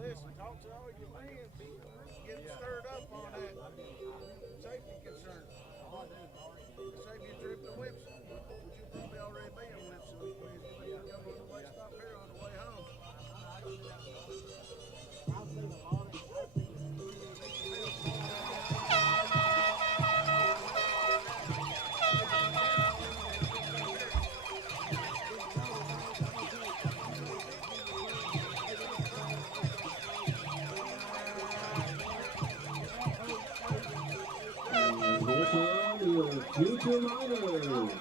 Listen, talk to all your fans. Get them stirred up on that safety concern. Save you a trip to Whipson, which you'll probably already be in Whipson. You'll go on the way stop here on the way home. And here come your future miners.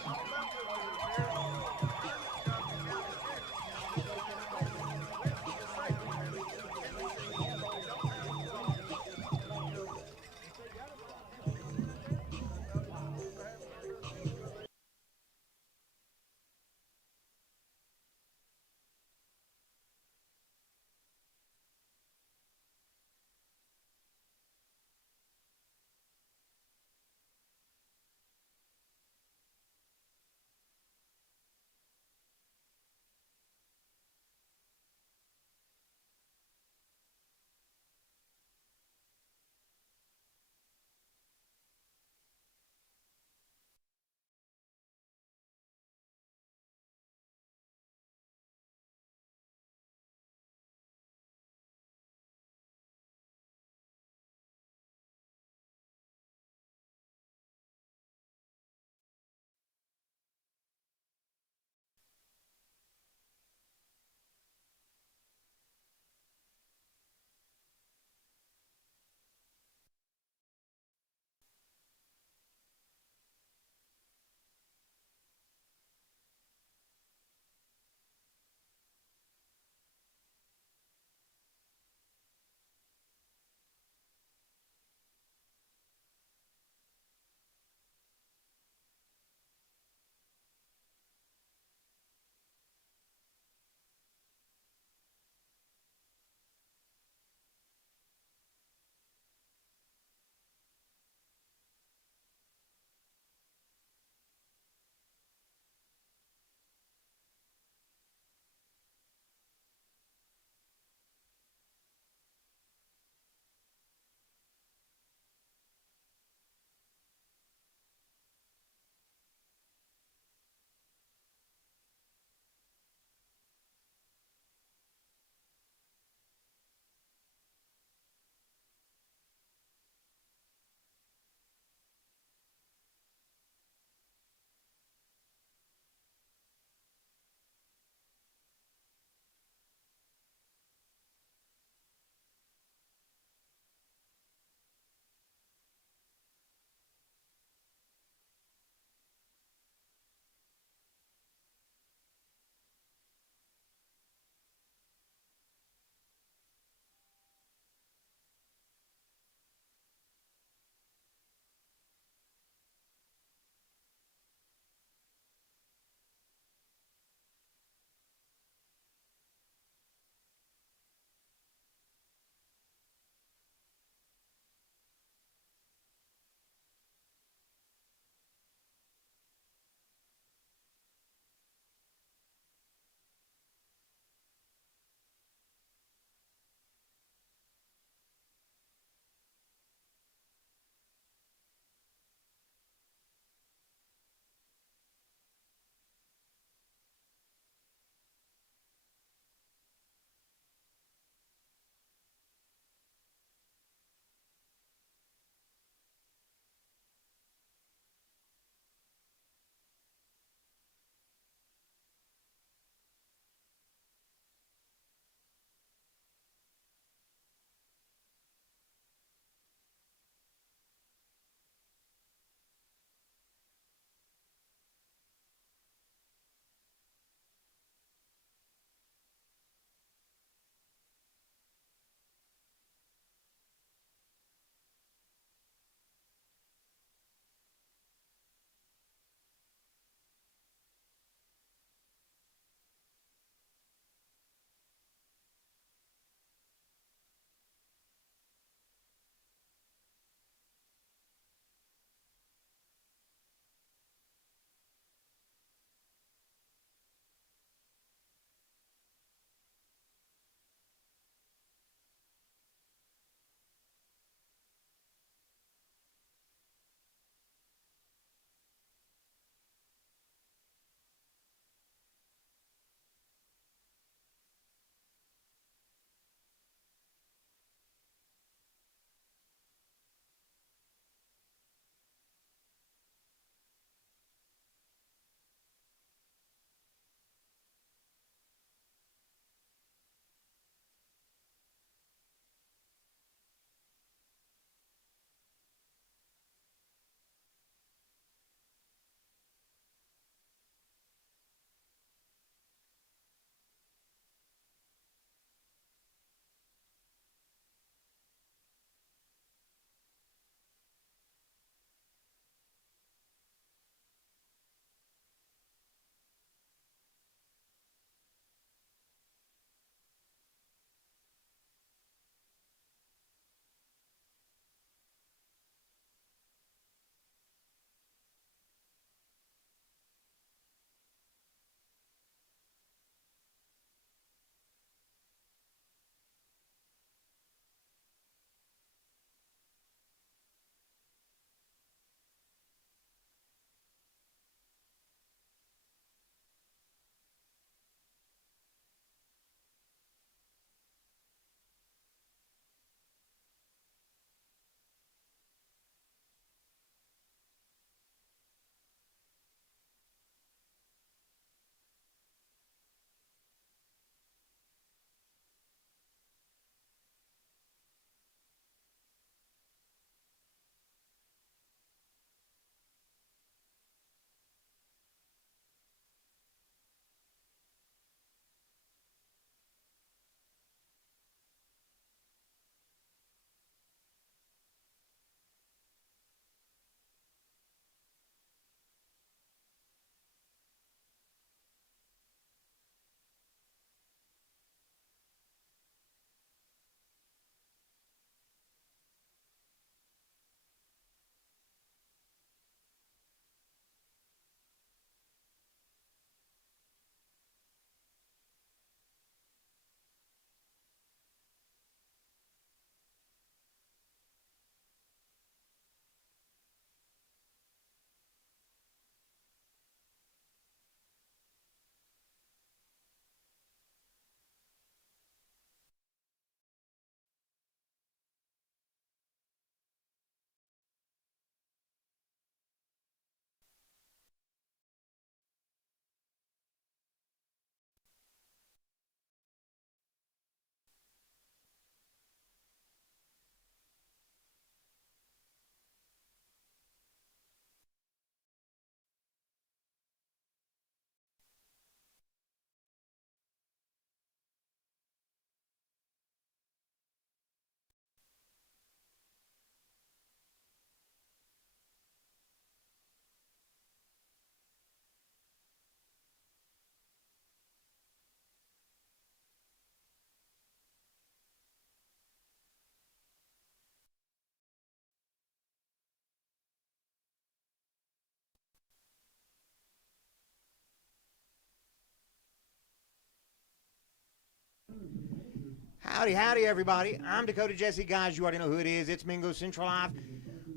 Howdy, howdy, everybody. I'm Dakota Jesse. Guys, you already know who it is. It's Mingo Central Live.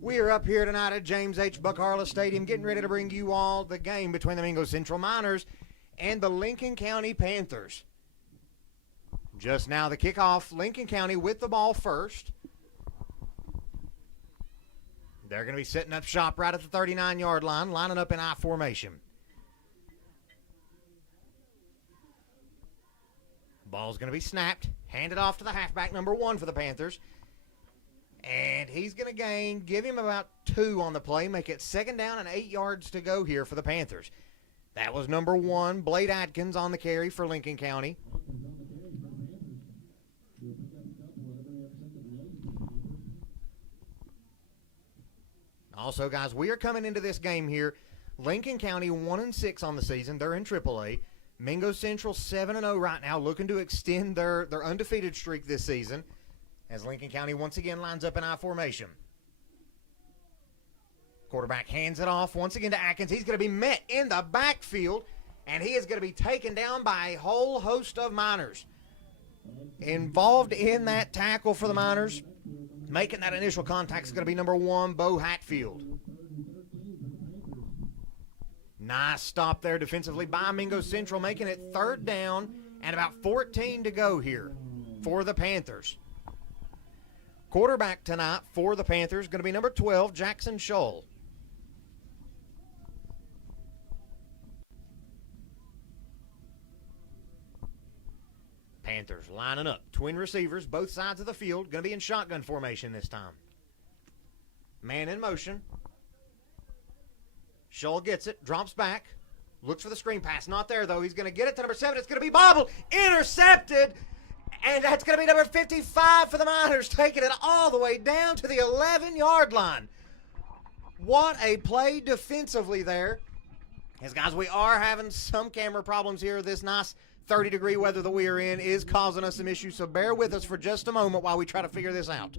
We are up here tonight at James H. Buck Harless Stadium getting ready to bring you all the game between the Mingo Central Miners and the Lincoln County Panthers. Just now the kickoff, Lincoln County with the ball first. They're going to be setting up shop right at the 39-yard line, lining up in I formation. Ball's going to be snapped, handed off to the halfback, number 1 for the Panthers. And he's going to gain, give him about 2 on the play, make it 2nd down and 8 yards to go here for the Panthers. That was number 1, Blade Atkins on the carry for Lincoln County. Also, guys, we are coming into this game here. Lincoln County 1-6 on the season. They're in AAA. Mingo Central 7-0 right now, looking to extend their undefeated streak this season as Lincoln County once again lines up in I formation. Quarterback hands it off once again to Atkins. He's going to be met in the backfield, and he is going to be taken down by a whole host of Miners. Involved in that tackle for the Miners, making that initial contact is going to be number 1, Bo Hatfield. Nice stop there defensively by Mingo Central, making it 3rd down and about 14 to go here for the Panthers. Quarterback tonight for the Panthers going to be number 12, Jackson Scholl. Panthers lining up. Twin receivers, both sides of the field, going to be in shotgun formation this time. Man in motion. Scholl gets it, drops back, looks for the screen pass. Not there, though. He's going to get it to number 7. It's going to be bobbled, intercepted, and that's going to be number 55 for the Miners, taking it all the way down to the 11-yard line. What a play defensively there. As, guys, we are having some camera problems here. This nice 30-degree weather that we are in is causing us some issues, so bear with us for just a moment while we try to figure this out.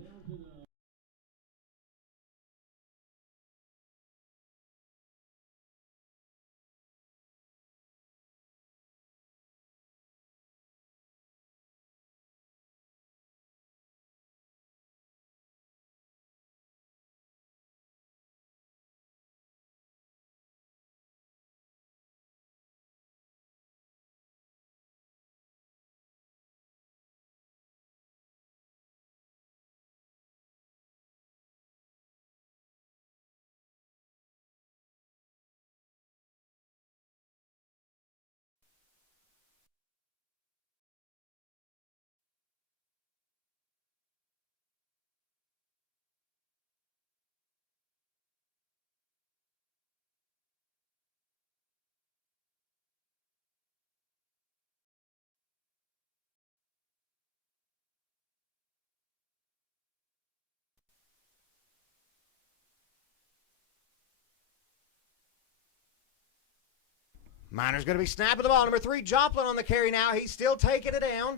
Miners going to be snapping the ball. Number 3, Joplin on the carry now. He's still taking it down.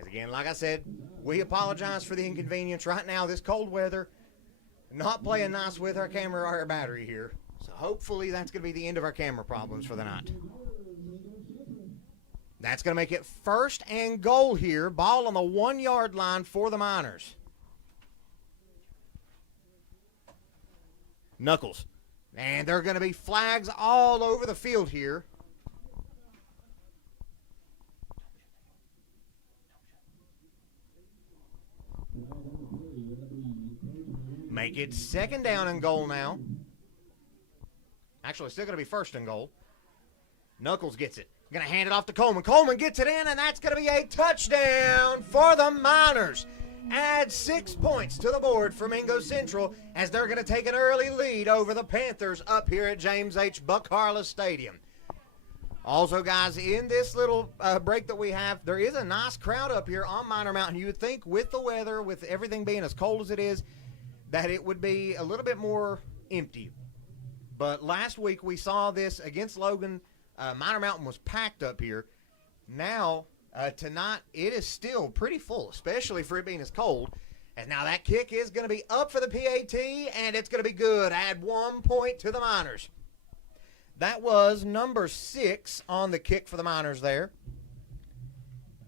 As again, like I said, we apologize for the inconvenience right now. This cold weather, not playing nice with our camera or our battery here. So hopefully that's going to be the end of our camera problems for the night. That's going to make it 1st and goal here. Ball on the 1-yard line for the Miners. Knuckles. And there are going to be flags all over the field here. Make it 2nd down and goal now. Actually, still going to be 1st and goal. Knuckles gets it. Going to hand it off to Coleman. Coleman gets it in, and that's going to be a touchdown for the Miners. Add 6 points to the board for Mingo Central as they're going to take an early lead over the Panthers up here at James H. Buck Harless Stadium. Also, guys, in this little break that we have, there is a nice crowd up here on Miner Mountain. You would think with the weather, with everything being as cold as it is, that it would be a little bit more empty. But last week we saw this against Logan. Miner Mountain was packed up here. Now, tonight, it is still pretty full, especially for it being as cold. And now that kick is going to be up for the PAT, and it's going to be good. Add 1 point to the Miners. That was number 6 on the kick for the Miners there.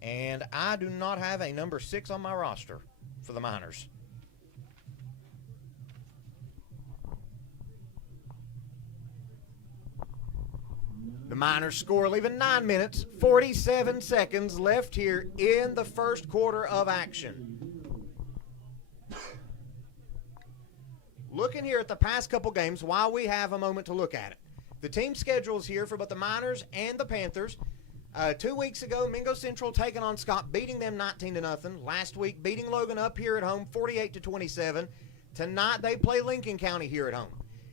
And I do not have a number 6 on my roster for the Miners. The Miners score, leaving 9 minutes, 47 seconds left here in the first quarter of action. Looking here at the past couple games while we have a moment to look at it. The team schedules here for both the Miners and the Panthers. 2 weeks ago, Mingo Central taking on Scott, beating them 19-0. Last week, beating Logan up here at home, 48-27. Tonight, they play Lincoln County here at home.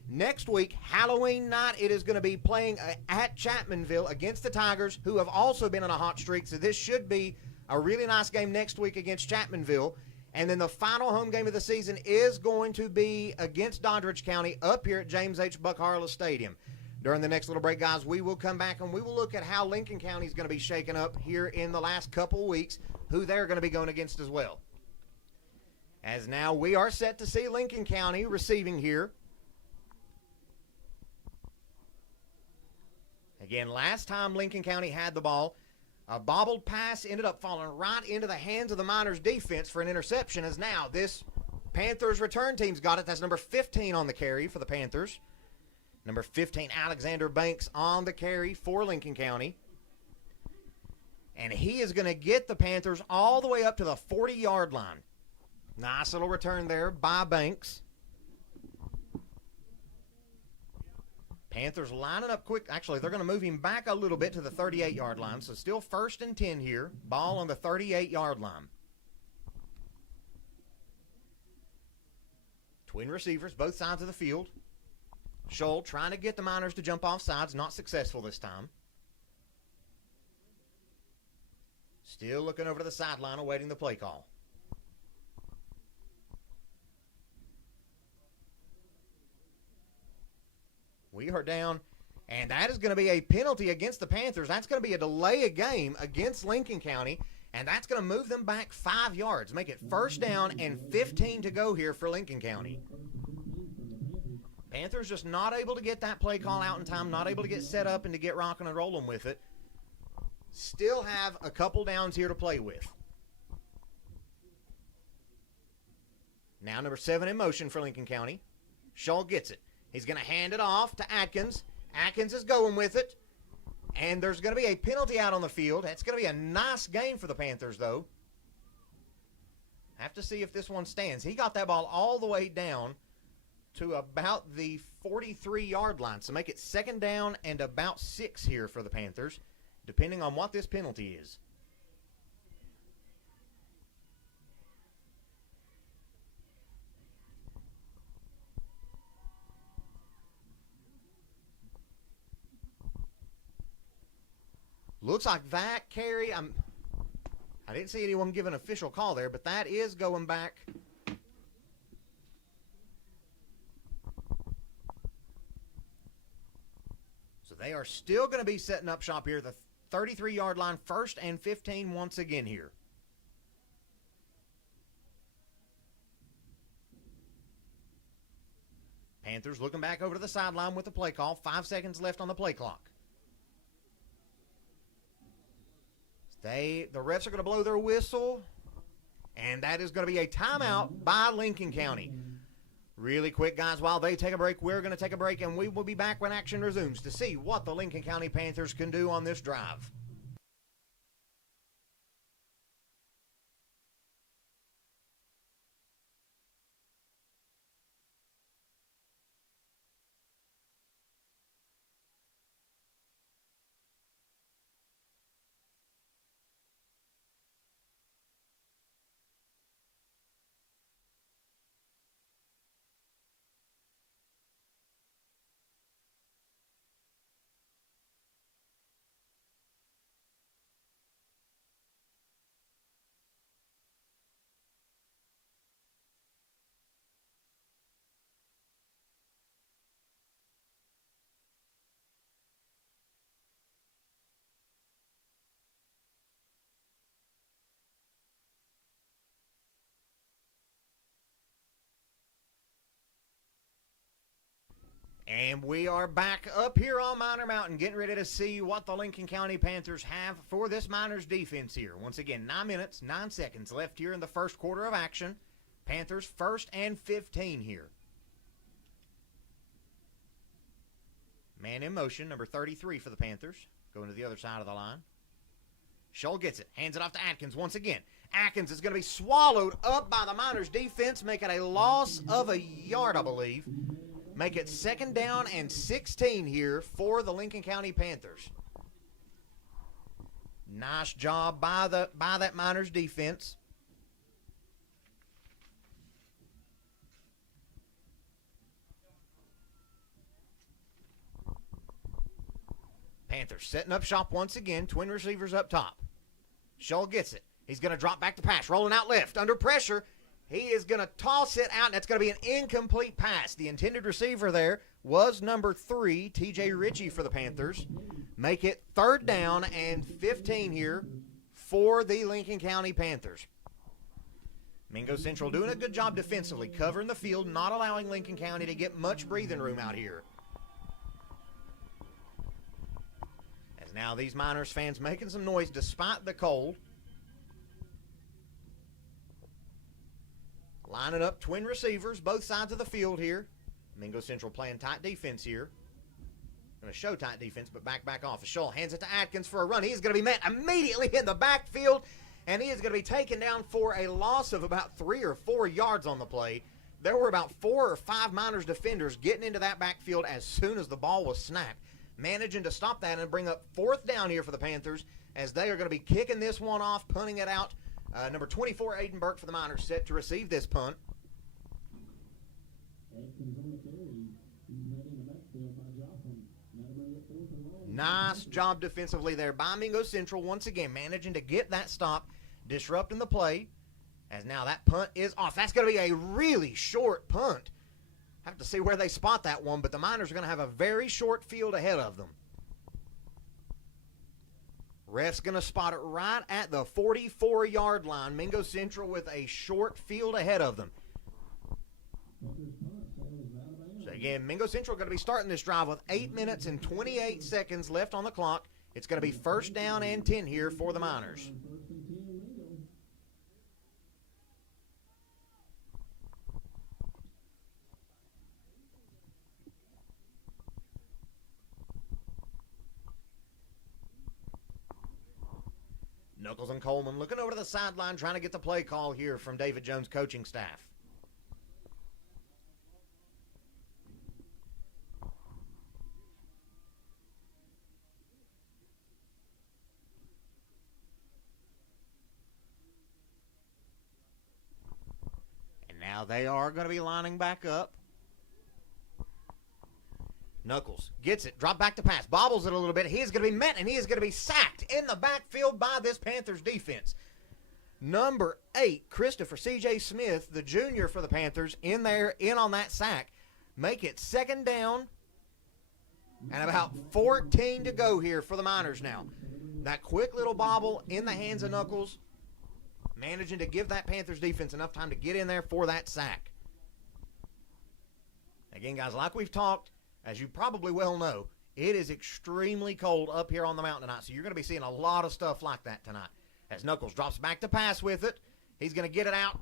Next week, Halloween night, it is going to be playing at Chapmanville against the Tigers, who have also been on a hot streak. So this should be a really nice game next week against Chapmanville. And then the final home game of the season is going to be against Doddridge County up here at James H. Buck Harless Stadium. During the next little break, guys, we will come back and we will look at how Lincoln County is going to be shaken up here in the last couple weeks, who they're going to be going against as well. As now we are set to see Lincoln County receiving here. Again, last time Lincoln County had the ball, a bobbled pass ended up falling right into the hands of the Miners defense for an interception, as now this Panthers return team's got it. That's number 15 on the carry for the Panthers. Number 15, Alexander Banks on the carry for Lincoln County. And he is going to get the Panthers all the way up to the 40-yard line. Nice little return there by Banks. Panthers lining up quick. Actually, they're going to move him back a little bit to the 38-yard line. So still 1st and 10 here. Ball on the 38-yard line. Twin receivers, both sides of the field. Scholl trying to get the Miners to jump off sides. Not successful this time. Still looking over to the sideline, awaiting the play call. We are down, and that is going to be a penalty against the Panthers. That's going to be a delay of game against Lincoln County, and that's going to move them back 5 yards, make it 1st down and 15 to go here for Lincoln County. Panthers just not able to get that play call out in time, not able to get set up and to get rocking and rolling with it. Still have a couple downs here to play with. Now number 7 in motion for Lincoln County. Scholl gets it. He's going to hand it off to Atkins. Atkins is going with it. And there's going to be a penalty out on the field. It's going to be a nice game for the Panthers, though. Have to see if this one stands. He got that ball all the way down to about the 43-yard line. So make it 2nd down and about 6 here for the Panthers, depending on what this penalty is. Looks like that carry, I didn't see anyone give an official call there, but that is going back. So they are still going to be setting up shop here, the 33-yard line, 1st and 15 once again here. Panthers looking back over to the sideline with the play call. 5 seconds left on the play clock. The refs are going to blow their whistle, and that is going to be a timeout by Lincoln County. Really quick, guys, while they take a break, we're going to take a break, and we will be back when action resumes to see what the Lincoln County Panthers can do on this drive. And we are back up here on Miner Mountain, getting ready to see what the Lincoln County Panthers have for this Miners defense here. Once again, 9 minutes, 9 seconds left here in the first quarter of action. Panthers 1st and 15 here. Man in motion, number 33 for the Panthers. Going to the other side of the line. Scholl gets it, hands it off to Atkins once again. Atkins is going to be swallowed up by the Miners defense, making a loss of a yard, I believe. Make it 2nd down and 16 here for the Lincoln County Panthers. Nice job by that Miners defense. Panthers setting up shop once again. Twin receivers up top. Scholl gets it. He's going to drop back to pass. Rolling out left. Under pressure. He is going to toss it out, and that's going to be an incomplete pass. The intended receiver there was number 3, T.J. Ritchie for the Panthers. Make it 3rd down and 15 here for the Lincoln County Panthers. Mingo Central doing a good job defensively, covering the field, not allowing Lincoln County to get much breathing room out here. As now these Miners fans making some noise despite the cold. Lining up twin receivers, both sides of the field here. Mingo Central playing tight defense here. Going to show tight defense, but back off. Scholl hands it to Atkins for a run. He's going to be met immediately in the backfield, and he is going to be taken down for a loss of about 3 or 4 yards on the play. There were about 4 or 5 Miners defenders getting into that backfield as soon as the ball was snapped, managing to stop that and bring up 4th down here for the Panthers as they are going to be kicking this one off, punting it out. Number 24, Aiden Burke for the Miners, set to receive this punt. Nice job defensively there by Mingo Central, once again managing to get that stop, disrupting the play, as now that punt is off. That's going to be a really short punt. Have to see where they spot that one, but the Miners are going to have a very short field ahead of them. Ref's going to spot it right at the 44-yard line. Mingo Central with a short field ahead of them. So again, Mingo Central going to be starting this drive with 8 minutes and 28 seconds left on the clock. It's going to be 1st down and 10 here for the Miners. Knuckles and Coleman looking over to the sideline, trying to get the play call here from David Jones' coaching staff. And now they are going to be lining back up. Knuckles gets it, drop back to pass, bobbles it a little bit. He is going to be met, and he is going to be sacked in the backfield by this Panthers defense. Number 8, Christopher C.J. Smith, the junior for the Panthers, in on that sack. Make it 2nd down and about 14 to go here for the Miners now. That quick little bobble in the hands of Knuckles, managing to give that Panthers defense enough time to get in there for that sack. Again, guys, like we've talked, as you probably well know, it is extremely cold up here on the mountain tonight, so you're going to be seeing a lot of stuff like that tonight. As Knuckles drops back to pass with it, he's going to get it out.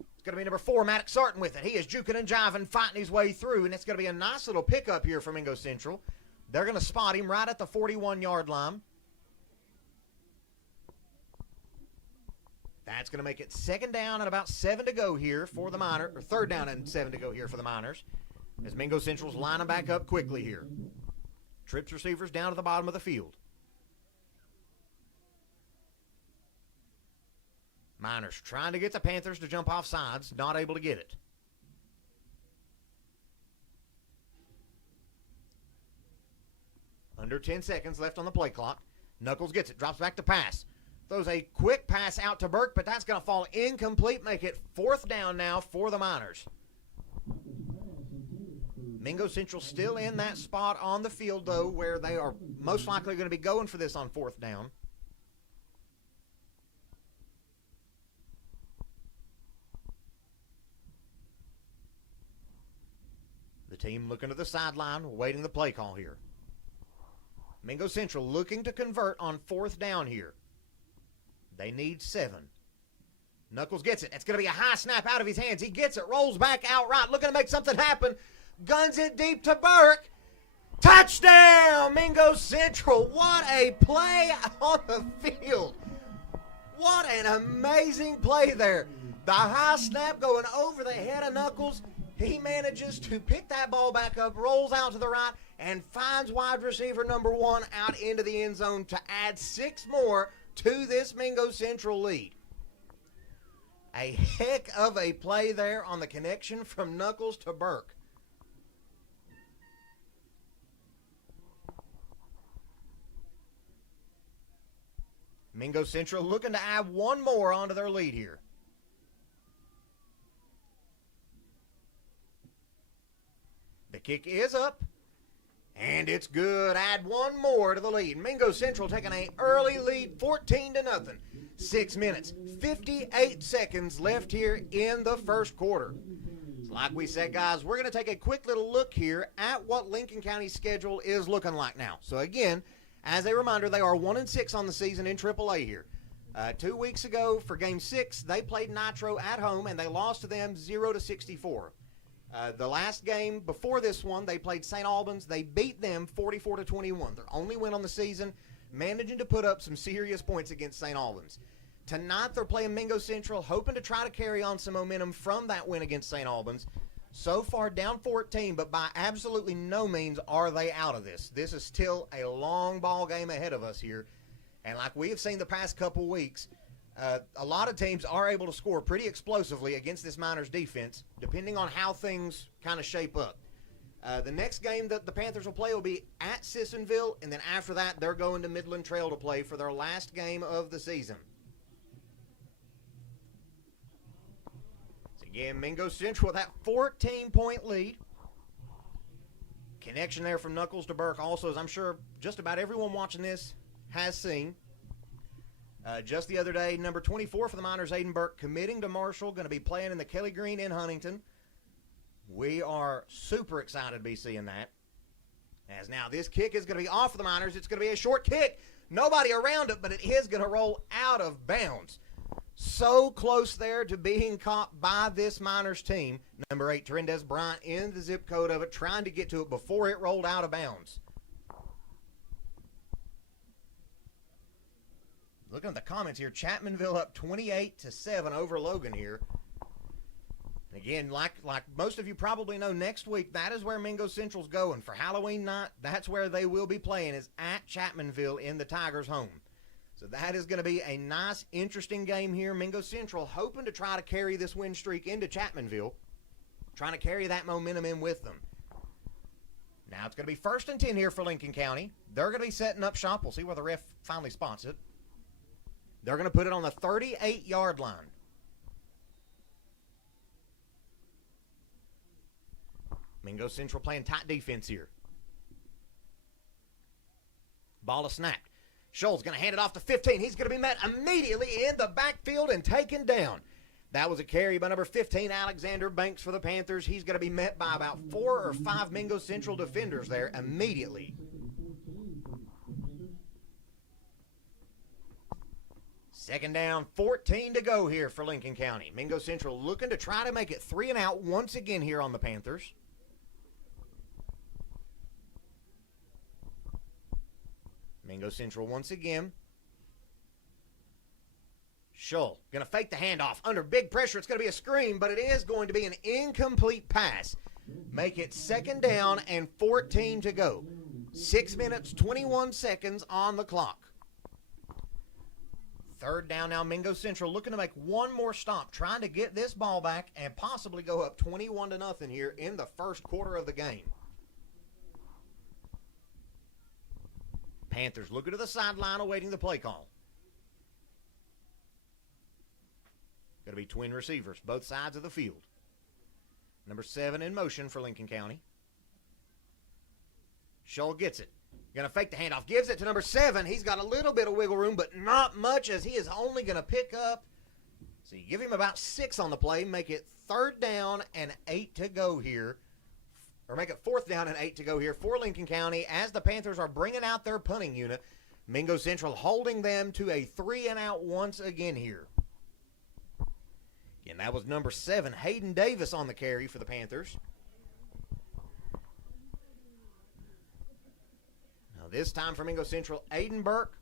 It's going to be number 4, Maddox Sarton with it. He is juking and jiving, fighting his way through, and it's going to be a nice little pickup here for Mingo Central. They're going to spot him right at the 41-yard line. That's going to make it 2nd down and about 7 to go here for the Miners, or 3rd down and 7 to go here for the Miners. As Mingo Central's lining back up quickly here. Trips receivers down to the bottom of the field. Miners trying to get the Panthers to jump off sides, not able to get it. Under 10 seconds left on the play clock. Knuckles gets it, drops back to pass. Throws a quick pass out to Burke, but that's going to fall incomplete. Make it 4th down now for the Miners. Mingo Central still in that spot on the field, though, where they are most likely going to be going for this on 4th down. The The team looking to the sideline, awaiting the play call here. Mingo Central looking to convert on 4th down here. They need 7. Knuckles gets it. It's going to be a high snap out of his hands. He gets it, rolls back out right, looking to make something happen. Guns it deep to Burke. Touchdown, Mingo Central. What a play on the field. What an amazing play there. The high snap going over the head of Knuckles. He manages to pick that ball back up, rolls out to the right, and finds wide receiver number 1 out into the end zone to add 6 more to this Mingo Central lead. A heck of a play there on the connection from Knuckles to Burke. Mingo Central looking to add 1 more onto their lead here. The kick is up, and it's good. Add 1 more to the lead. Mingo Central taking an early lead, 14-0. 6 minutes, 58 seconds left here in the first quarter. Like we said, guys, we're going to take a quick little look here at what Lincoln County's schedule is looking like now. So again, as a reminder, they are 1-6 on the season in AAA here. 2 weeks ago for Game 6, they played Nitro at home, and they lost to them 0-64. The last game before this one, they played St. Albans. They beat them 44-21. Their only win on the season, managing to put up some serious points against St. Albans. Tonight, they're playing Mingo Central, hoping to try to carry on some momentum from that win against St. Albans. So far, down 14, but by absolutely no means are they out of this. This is still a long ball game ahead of us here. And like we have seen the past couple weeks, a lot of teams are able to score pretty explosively against this Miners defense, depending on how things kind of shape up. The next game that the Panthers will play will be at Sissonville, and then after that, they're going to Midland Trail to play for their last game of the season. So again, Mingo Central with that 14-point lead. Connection there from Knuckles to Burke also, as I'm sure just about everyone watching this has seen. Just the other day, number 24 for the Miners, Aiden Burke, committing to Marshall, going to be playing in the Kelly Green in Huntington. We are super excited to be seeing that. As now this kick is going to be off for the Miners. It's going to be a short kick. Nobody around it, but it is going to roll out of bounds. So close there to being caught by this Miners team. Number 8, Trendez Bryant in the zip code of it, trying to get to it before it rolled out of bounds. Looking at the comments here, Chapmanville up 28-7 over Logan here. Again, like most of you probably know, next week, that is where Mingo Central's going. For Halloween night, that's where they will be playing, is at Chapmanville in the Tigers' home. So that is going to be a nice, interesting game here. Mingo Central hoping to try to carry this win streak into Chapmanville, trying to carry that momentum in with them. Now it's going to be 1st and 10 here for Lincoln County. They're going to be setting up shop. We'll see where the ref finally spots it. They're going to put it on the 38-yard line. Mingo Central playing tight defense here. Ball is snapped. Scholl's going to hand it off to 15. He's going to be met immediately in the backfield and taken down. That was a carry by number 15, Alexander Banks for the Panthers. He's going to be met by about 4 or 5 Mingo Central defenders there immediately. Second down, 14 to go here for Lincoln County. Mingo Central looking to try to make it 3 and out once again here on the Panthers. Mingo Central once again. Scholl going to fake the handoff. Under big pressure, it's going to be a screen, but it is going to be an incomplete pass. Make it 2nd down and 14 to go. 6 minutes, 21 seconds on the clock. 3rd down now, Mingo Central looking to make one more stop, trying to get this ball back and possibly go up 21-0 here in the first quarter of the game. Panthers looking to the sideline, awaiting the play call. Going to be twin receivers, both sides of the field. Number 7 in motion for Lincoln County. Scholl gets it. Going to fake the handoff. Gives it to number 7. He's got a little bit of wiggle room, but not much, as he is only going to pick up. So you give him about 6 on the play. Make it 3rd down and 8 to go here or make it 4th down and 8 to go here for Lincoln County as the Panthers are bringing out their punting unit. Mingo Central holding them to a 3-and-out once again here. Again, that was number 7, Hayden Davis on the carry for the Panthers. Now this time for Mingo Central, Aiden Burke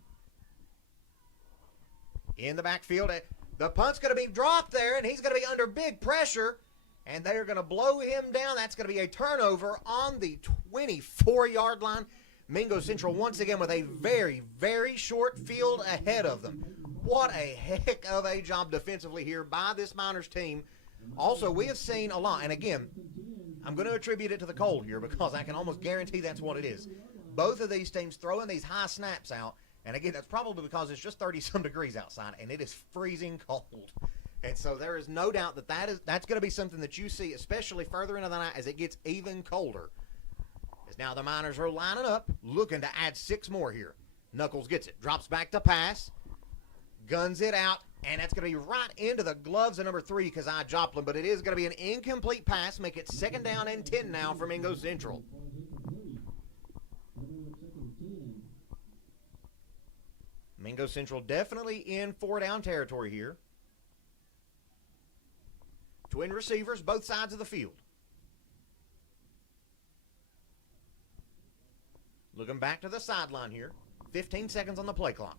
in the backfield. The punt's going to be dropped there, and he's going to be under big pressure, and they're going to blow him down. That's going to be a turnover on the 24-yard line. Mingo Central once again with a very, very short field ahead of them. What a heck of a job defensively here by this Miners team. Also, we have seen a lot, and again, I'm going to attribute it to the cold here because I can almost guarantee that's what it is. Both of these teams throwing these high snaps out, and again, that's probably because it's just 30-some degrees outside, and it is freezing cold. And so there is no doubt that that's going to be something that you see, especially further into the night as it gets even colder. As now the Miners are lining up, looking to add 6 more here. Knuckles gets it, drops back to pass, guns it out, and that's going to be right into the gloves of number 3, Kazai Joplin, but it is going to be an incomplete pass, make it 2nd down and 10 now for Mingo Central. Mingo Central definitely in 4-down territory here. Twin receivers, both sides of the field. Looking back to the sideline here. 15 seconds on the play clock.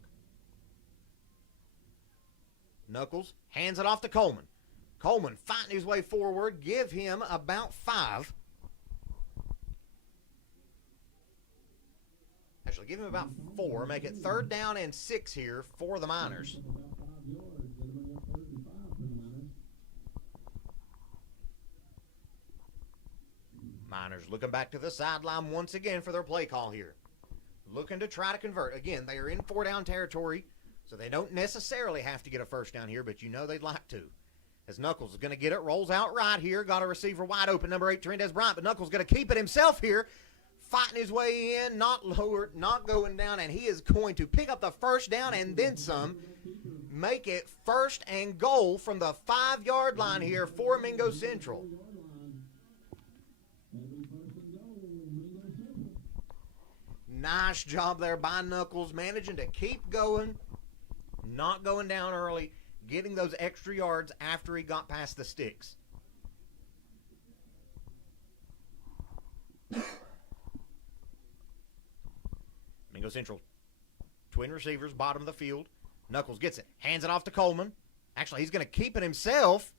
Knuckles hands it off to Coleman. Coleman fighting his way forward. Give him about 5. Actually, give him about 4. Make it 3rd down and 6 here for the Miners. Miners looking back to the sideline once again for their play call here. Looking to try to convert. Again, they are in 4-down territory, so they don't necessarily have to get a 1st down here, but you know they'd like to. As Knuckles is going to get it, rolls out right here. Got a receiver wide open, number 8, Trendez Bryant, but Knuckles going to keep it himself here. Fighting his way in, not lowered, not going down, and he is going to pick up the 1st down and then some. Make it 1st and goal from the 5-yard line here for Mingo Central. Nice job there by Knuckles, managing to keep going, not going down early, getting those extra yards after he got past the sticks. Mingo Central, twin receivers, bottom of the field. Knuckles gets it, hands it off to Coleman. Actually, he's going to keep it himself.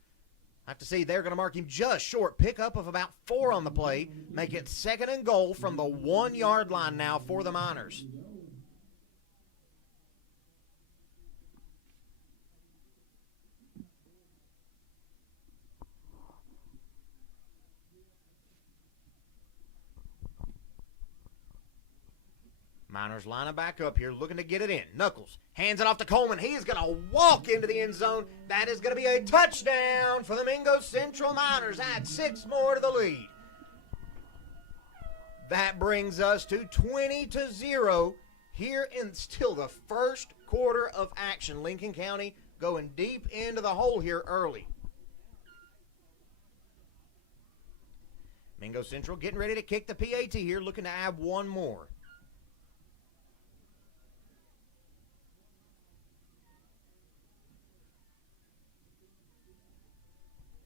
I have to see they're going to mark him just short. Pickup of about 4 on the play. Make it 2nd and goal from the 1-yard line now for the Miners. Miners lining back up here, looking to get it in. Knuckles hands it off to Coleman. He is going to walk into the end zone. That is going to be a touchdown for the Mingo Central Miners. Add 6 more to the lead. That brings us to 20-0 here in still the 1st quarter of action. Lincoln County going deep into the hole here early. Mingo Central getting ready to kick the PAT here, looking to add 1 more.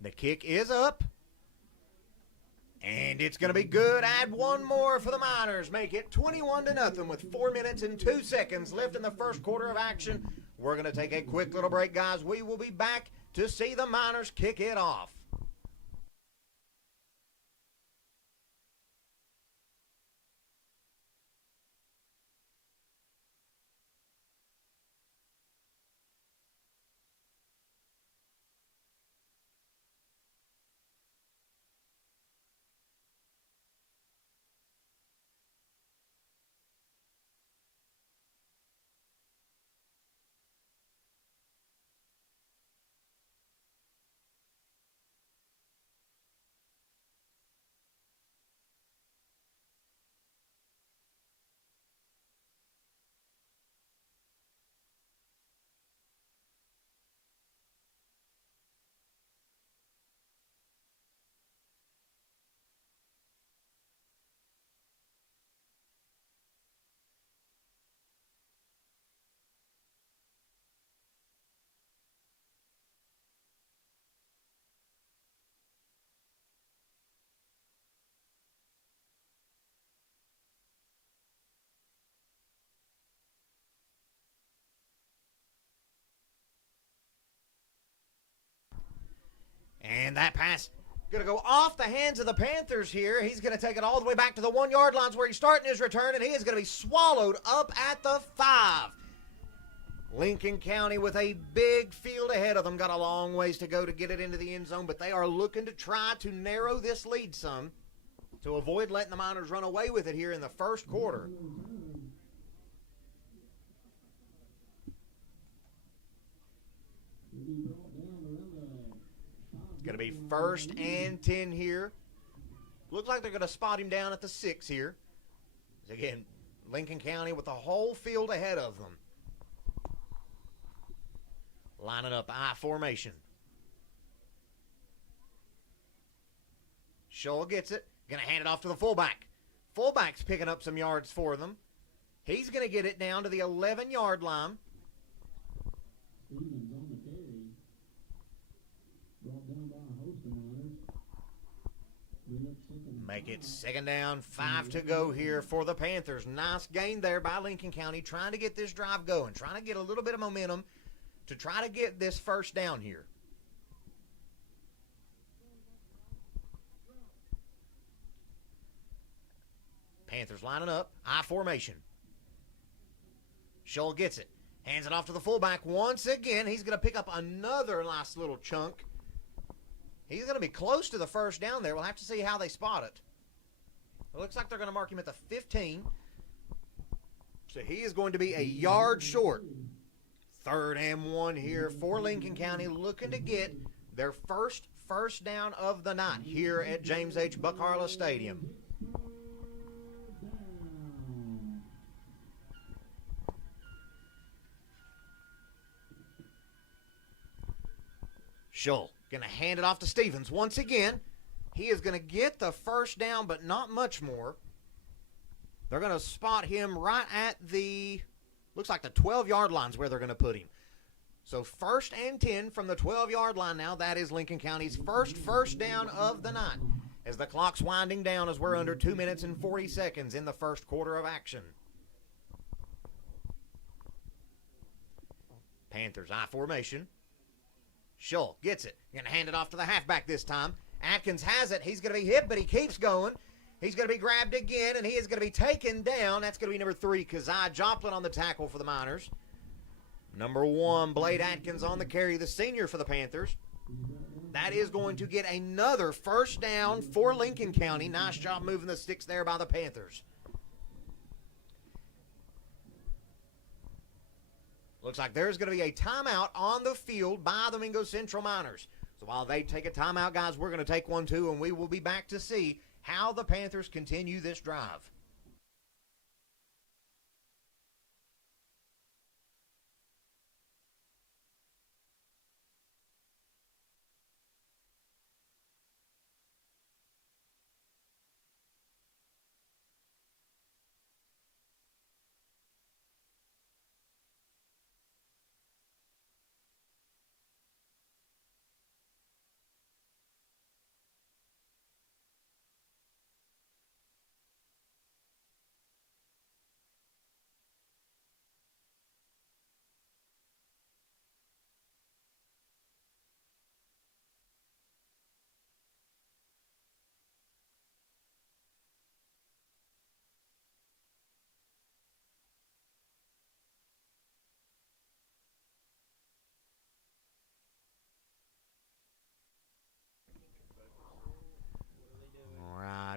The kick is up. And it's going to be good. Add 1 more for the Miners. Make it 21-0 with 4 minutes and 2 seconds left in the 1st quarter of action. We're going to take a quick little break, guys. We will be back to see the Miners kick it off. And that pass going to go off the hands of the Panthers here. He's going to take it all the way back to the 1 yard lines where he's starting his return, and he is going to be swallowed up at the 5. Lincoln County with a big field ahead of them. Got a long ways to go to get it into the end zone, but they are looking to try to narrow this lead some to avoid letting the Miners run away with it here in the first quarter. Going to be 1st and 10 here. Looks like they're going to spot him down at the 6 here. Again, Lincoln County with the whole field ahead of them. Lining up I formation. Scholl gets it. Going to hand it off to the fullback. Fullback's picking up some yards for them. He's going to get it down to the 11-yard line. Make it 2nd down, 5 to go here for the Panthers. Nice gain there by Lincoln County, trying to get this drive going, trying to get a little bit of momentum to try to get this 1st down here. Panthers lining up, I formation. Scholl gets it, hands it off to the fullback once again. He's going to pick up another nice little chunk. He's going to be close to the 1st down there. We'll have to see how they spot it. It looks like they're going to mark him at the 15. So he is going to be a yard short. 3rd and 1 here for Lincoln County, looking to get their first down of the night here at James H. Buckharla Stadium. Scholl going to hand it off to Stevens once again. He is going to get the 1st down, but not much more. They're going to spot him right at the, looks like the 12-yard lines where they're going to put him. So 1st and 10 from the 12-yard line now. That is Lincoln County's first down of the night. As the clock's winding down as we're under 2 minutes and 40 seconds in the first quarter of action. Panthers I formation. Scholl gets it. Going to hand it off to the halfback this time. Atkins has it. He's going to be hit, but he keeps going. He's going to be grabbed again, and he is going to be taken down. That's going to be number 3, Keziah Joplin on the tackle for the Miners. Number 1, Blade Atkins on the carry, the senior for the Panthers. That is going to get another 1st down for Lincoln County. Nice job moving the sticks there by the Panthers. Looks like there's going to be a timeout on the field by the Mingo Central Miners. So while they take a timeout, guys, we're going to take one too, and we will be back to see how the Panthers continue this drive.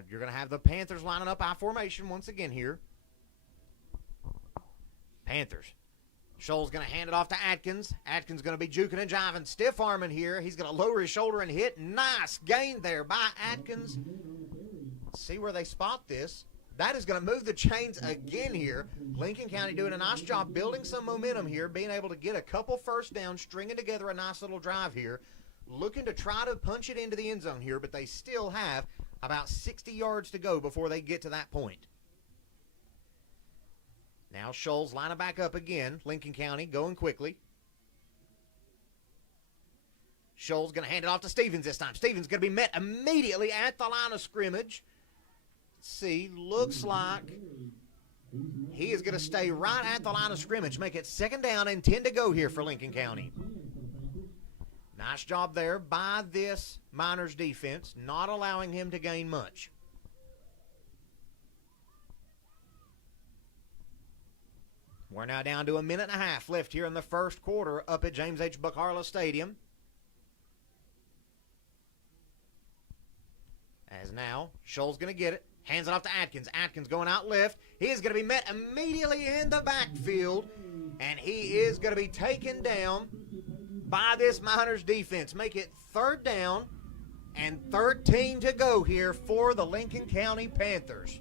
You're going to have the Panthers lining up I formation once again here. Panthers. Scholl's going to hand it off to Atkins. Atkins going to be juking and jiving, stiff arming here. He's going to lower his shoulder and hit. Nice gain there by Atkins. See where they spot this. That is going to move the chains again here. Lincoln County doing a nice job building some momentum here, being able to get a couple 1st downs, stringing together a nice little drive here. Looking to try to punch it into the end zone here, but they still have about 60 yards to go before they get to that point. Now Scholl's lining back up again. Lincoln County going quickly. Scholl's going to hand it off to Stevens this time. Stevens going to be met immediately at the line of scrimmage. Let's see, looks like he is going to stay right at the line of scrimmage. Make it 2nd down and 10 to go here for Lincoln County. Nice job there by this Miners defense, not allowing him to gain much. We're now down to a minute and a half left here in the first quarter up at James H. Buckharla Stadium. As now, Scholl's going to get it. Hands it off to Atkins. Atkins going out left. He is going to be met immediately in the backfield. And he is going to be taken down by this Miners defense. Make it 3rd down and 13 to go here for the Lincoln County Panthers.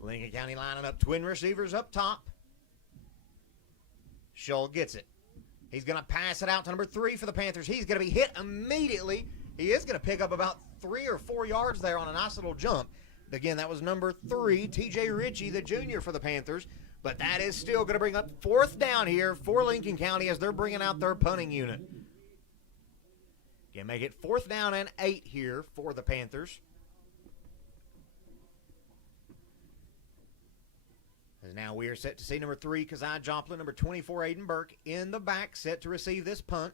Lincoln County lining up twin receivers up top. Scholl gets it. He's going to pass it out to number 3 for the Panthers. He's going to be hit immediately. He is going to pick up about 3 or 4 yards there on a nice little jump. Again, that was number 3, TJ Ritchie, the junior for the Panthers. But that is still going to bring up 4th down here for Lincoln County as they're bringing out their punting unit. Again, make it 4th down and 8 here for the Panthers. As now we are set to see number 3, Keziah Joplin, number 24, Aiden Burke, in the back, set to receive this punt.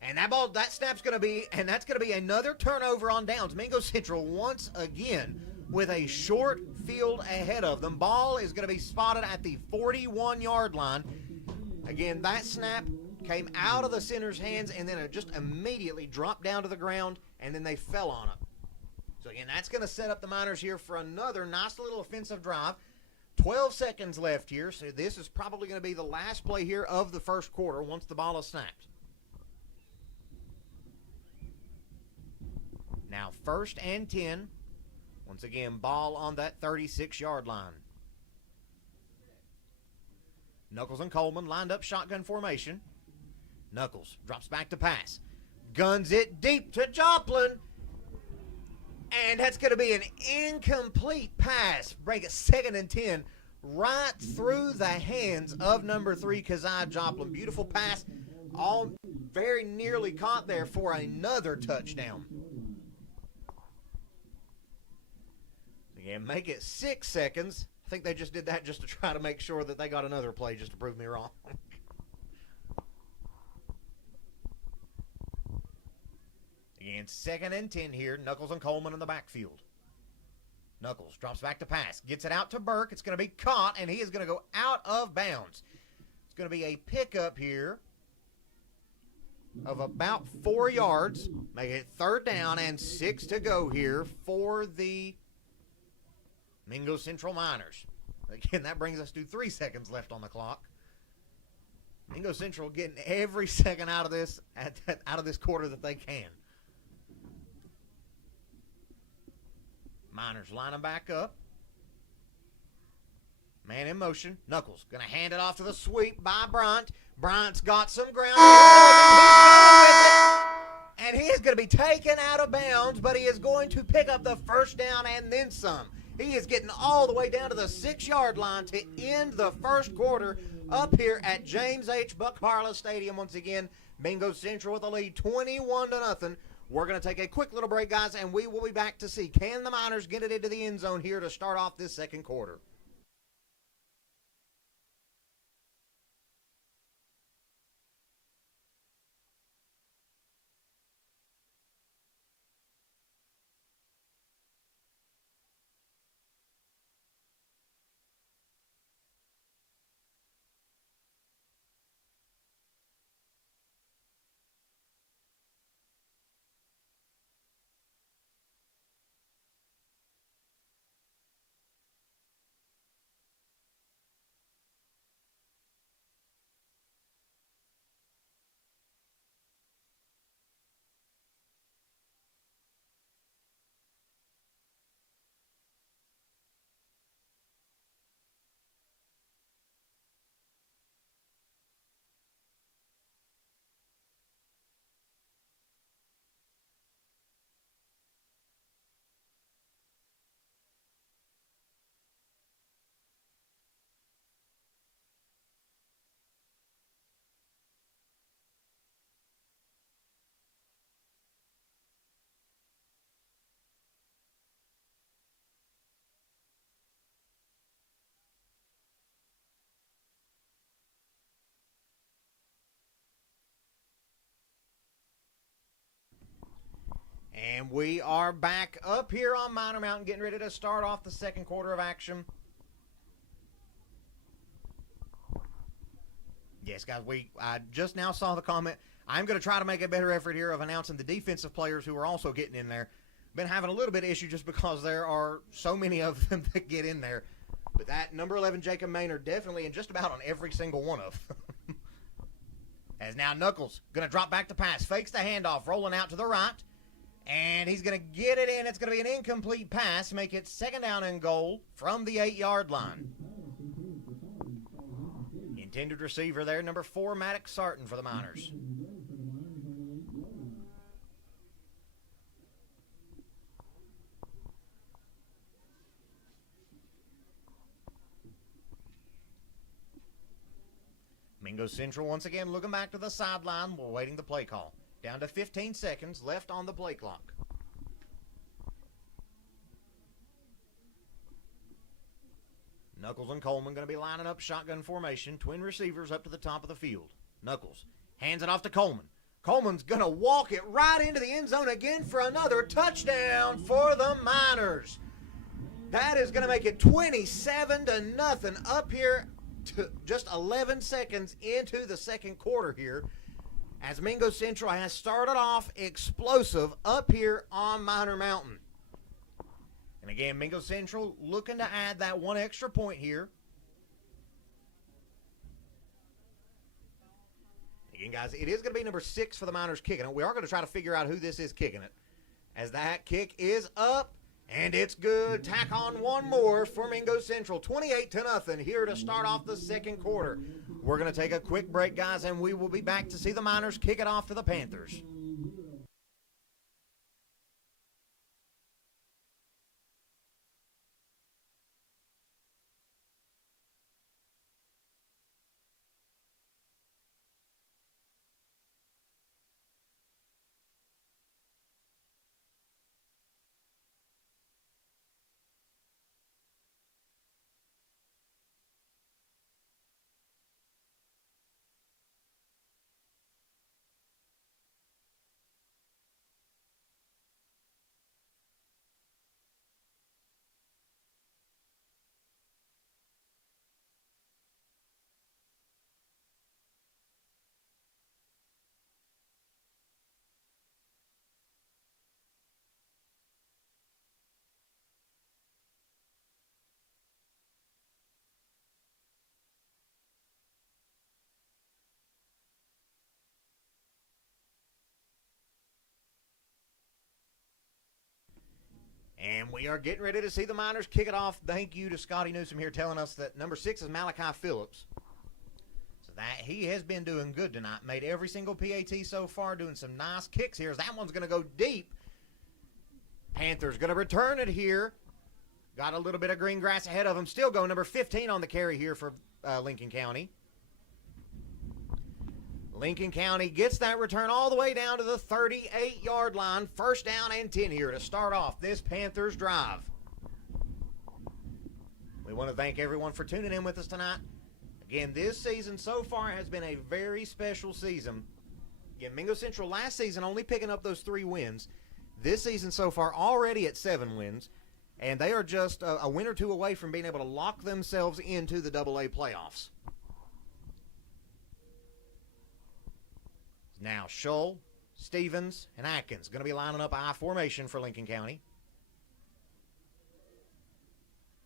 And that snap's going to be, and that's going to be another turnover on downs. Mingo Central once again with a short field ahead of them. Ball is going to be spotted at the 41-yard line. Again, that snap came out of the center's hands and then it just immediately dropped down to the ground, and then they fell on it. So again, that's going to set up the Miners here for another nice little offensive drive. 12 seconds left here, so this is probably going to be the last play here of the first quarter once the ball is snapped. Now 1st and 10. Once again, ball on that 36-yard line. Knuckles and Coleman lined up shotgun formation. Knuckles drops back to pass. Guns it deep to Joplin. And that's going to be an incomplete pass. Break it 2nd and 10 right through the hands of number 3, Keziah Joplin. Beautiful pass. All very nearly caught there for another touchdown. Again, make it 6 seconds. I think they just did that just to try to make sure that they got another play just to prove me wrong. Again, 2nd and 10 here. Knuckles and Coleman in the backfield. Knuckles drops back to pass. Gets it out to Burke. It's going to be caught, and he is going to go out of bounds. It's going to be a pickup here of about 4 yards. Make it 3rd down and 6 to go here for the Mingo Central Miners. Again, that brings us to 3 seconds left on the clock. Mingo Central getting every second out of this quarter that they can. Miners lining back up. Man in motion. Knuckles going to hand it off to the sweep by Bryant. Bryant's got some ground. And he is going to be taken out of bounds, but he is going to pick up the 1st down and then some. He is getting all the way down to the 6-yard line to end the first quarter up here at James H. Buckharla Stadium. Once again, Mingo Central with a lead 21-0. We're going to take a quick little break, guys, and we will be back to see, can the Miners get it into the end zone here to start off this second quarter? And we are back up here on Minor Mountain, getting ready to start off the second quarter of action. Yes, guys, I just now saw the comment. I'm going to try to make a better effort here of announcing the defensive players who are also getting in there. Been having a little bit of issue just because there are so many of them that get in there. But that number 11, Jacob Maynard, definitely in just about on every single one of them. As now Knuckles going to drop back to pass. Fakes the handoff, rolling out to the right. And he's going to get it in. It's going to be an incomplete pass. Make it second down and goal from the 8-yard line. Intended receiver there, number 4, Maddox Sarton for the Miners. Mingo Central once again looking back to the sideline. We're waiting the play call. Down to 15 seconds left on the play clock. Knuckles and Coleman going to be lining up shotgun formation. Twin receivers up to the top of the field. Knuckles hands it off to Coleman. Coleman's going to walk it right into the end zone again for another touchdown for the Miners. That is going to make it 27-0 up here to just 11 seconds into the second quarter here, as Mingo Central has started off explosive up here on Minor Mountain. And again, Mingo Central looking to add that one extra point here. Again, guys, it is going to be number 6 for the Miners kicking it. We are going to try to figure out who this is kicking it, as that kick is up. And it's good. Tack on one more for Mingo Central. 28-0 here to start off the second quarter. We're going to take a quick break, guys, and we will be back to see the Miners kick it off to the Panthers. And we are getting ready to see the Miners kick it off. Thank you to Scotty Newsom here telling us that number 6 is Malachi Phillips. So that he has been doing good tonight. Made every single PAT so far, doing some nice kicks here. That one's going to go deep. Panthers going to return it here. Got a little bit of green grass ahead of him. Still going number 15 on the carry here for Lincoln County. Lincoln County gets that return all the way down to the 38-yard line. First down and 10 here to start off this Panthers drive. We want to thank everyone for tuning in with us tonight. Again, this season so far has been a very special season. Again, Mingo Central last season only picking up those 3 wins. This season so far already at 7 wins. And they are just a win or 2 away from being able to lock themselves into the AA playoffs. Now, Shull, Stevens, and Atkins going to be lining up I formation for Lincoln County.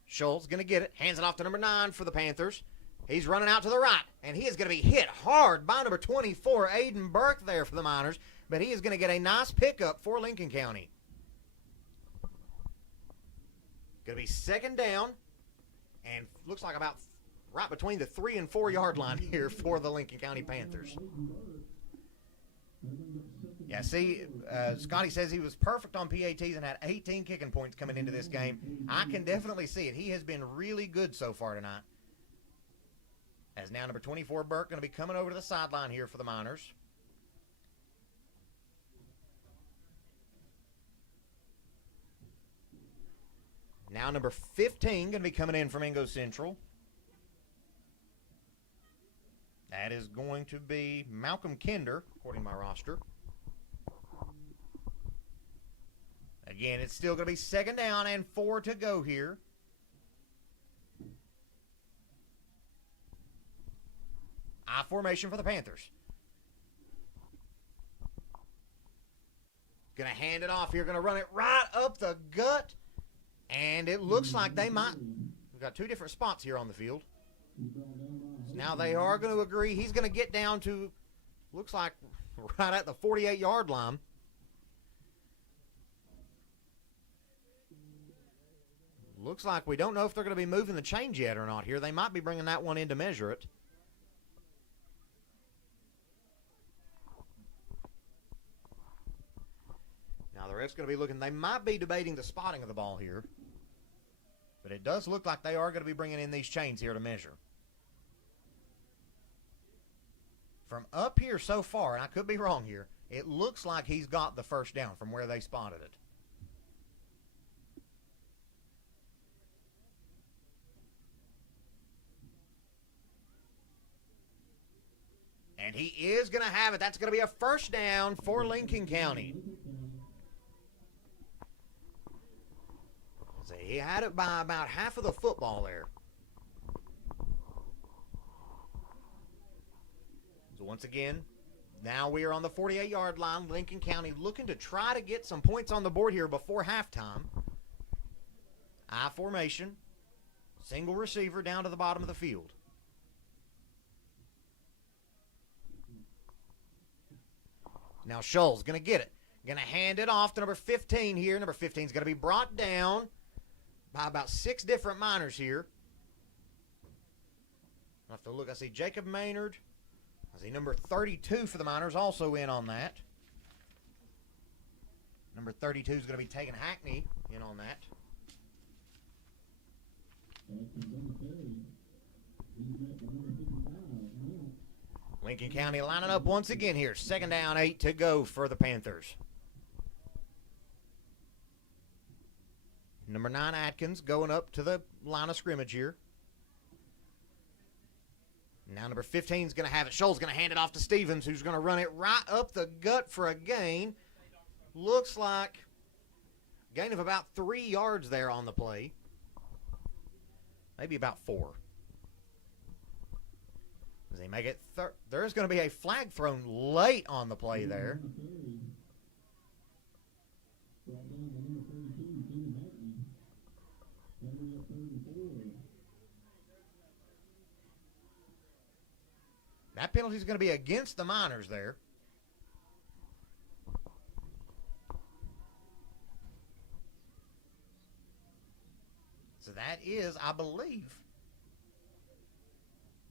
Shull's going to get it. Hands it off to number 9 for the Panthers. He's running out to the right, and he is going to be hit hard by number 24, Aiden Burke there for the Miners, but he is going to get a nice pickup for Lincoln County. Going to be second down, and looks like about right between the 3 and 4 yard line here for the Lincoln County Panthers. Yeah, see, Scotty says he was perfect on PATs and had 18 kicking points coming into this game. I can definitely see it. He has been really good so far tonight. As now number 24, Burke, going to be coming over to the sideline here for the Miners. Now number 15 going to be coming in from Mingo Central. That is going to be Malcolm Kinder, according to my roster. Again, it's still going to be 2nd down and 4 to go here. I formation for the Panthers. Going to hand it off here. Going to run it right up the gut. And it looks like they might. We've got 2 different spots here on the field. So now they are going to agree. He's going to get down to, looks like, right at the 48-yard line. Looks like we don't know if they're going to be moving the chains yet or not here. They might be bringing that one in to measure it. Now the ref's going to be looking. They might be debating the spotting of the ball here. But it does look like they are going to be bringing in these chains here to measure. From up here so far, and I could be wrong here, it looks like he's got the 1st down from where they spotted it. And he is going to have it. That's going to be a 1st down for Lincoln County. So he had it by about half of the football there. So once again, now we are on the 48-yard line. Lincoln County looking to try to get some points on the board here before halftime. I formation. Single receiver down to the bottom of the field. Now Scholl's going to get it. Going to hand it off to number 15 here. Number 15 is going to be brought down by about 6 different Miners here. I'll have to look. I see Jacob Maynard. I see number 32 for the Miners also in on that. Number 32 is going to be taking Hackney in on that. Lincoln County lining up once again here. 2nd down, 8 to go for the Panthers. Number 9, Atkins, going up to the line of scrimmage here. Now number 15 is going to have it. Scholl's going to hand it off to Stevens, who's going to run it right up the gut for a gain. Looks like a gain of about 3 yards there on the play. Maybe about 4. As they make it, there's going to be a flag thrown late on the play there. That penalty is going to be against the Miners there. So that is, I believe,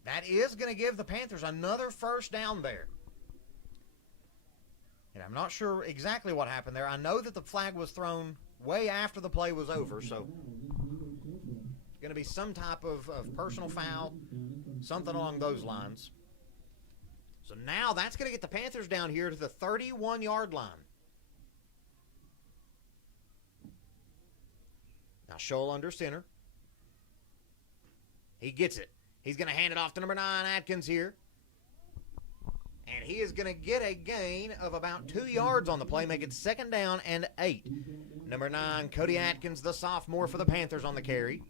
that is going to give the Panthers another 1st down there. And I'm not sure exactly what happened there. I know that the flag was thrown way after the play was over, so it's going to be some type of personal foul, something along those lines. So now that's going to get the Panthers down here to the 31-yard line. Now Scholl under center. He gets it. He's going to hand it off to number 9, Atkins here. And he is going to get a gain of about 2 yards on the play, make it 2nd down and 8. Number 9, Cody Atkins, the sophomore for the Panthers on the carry.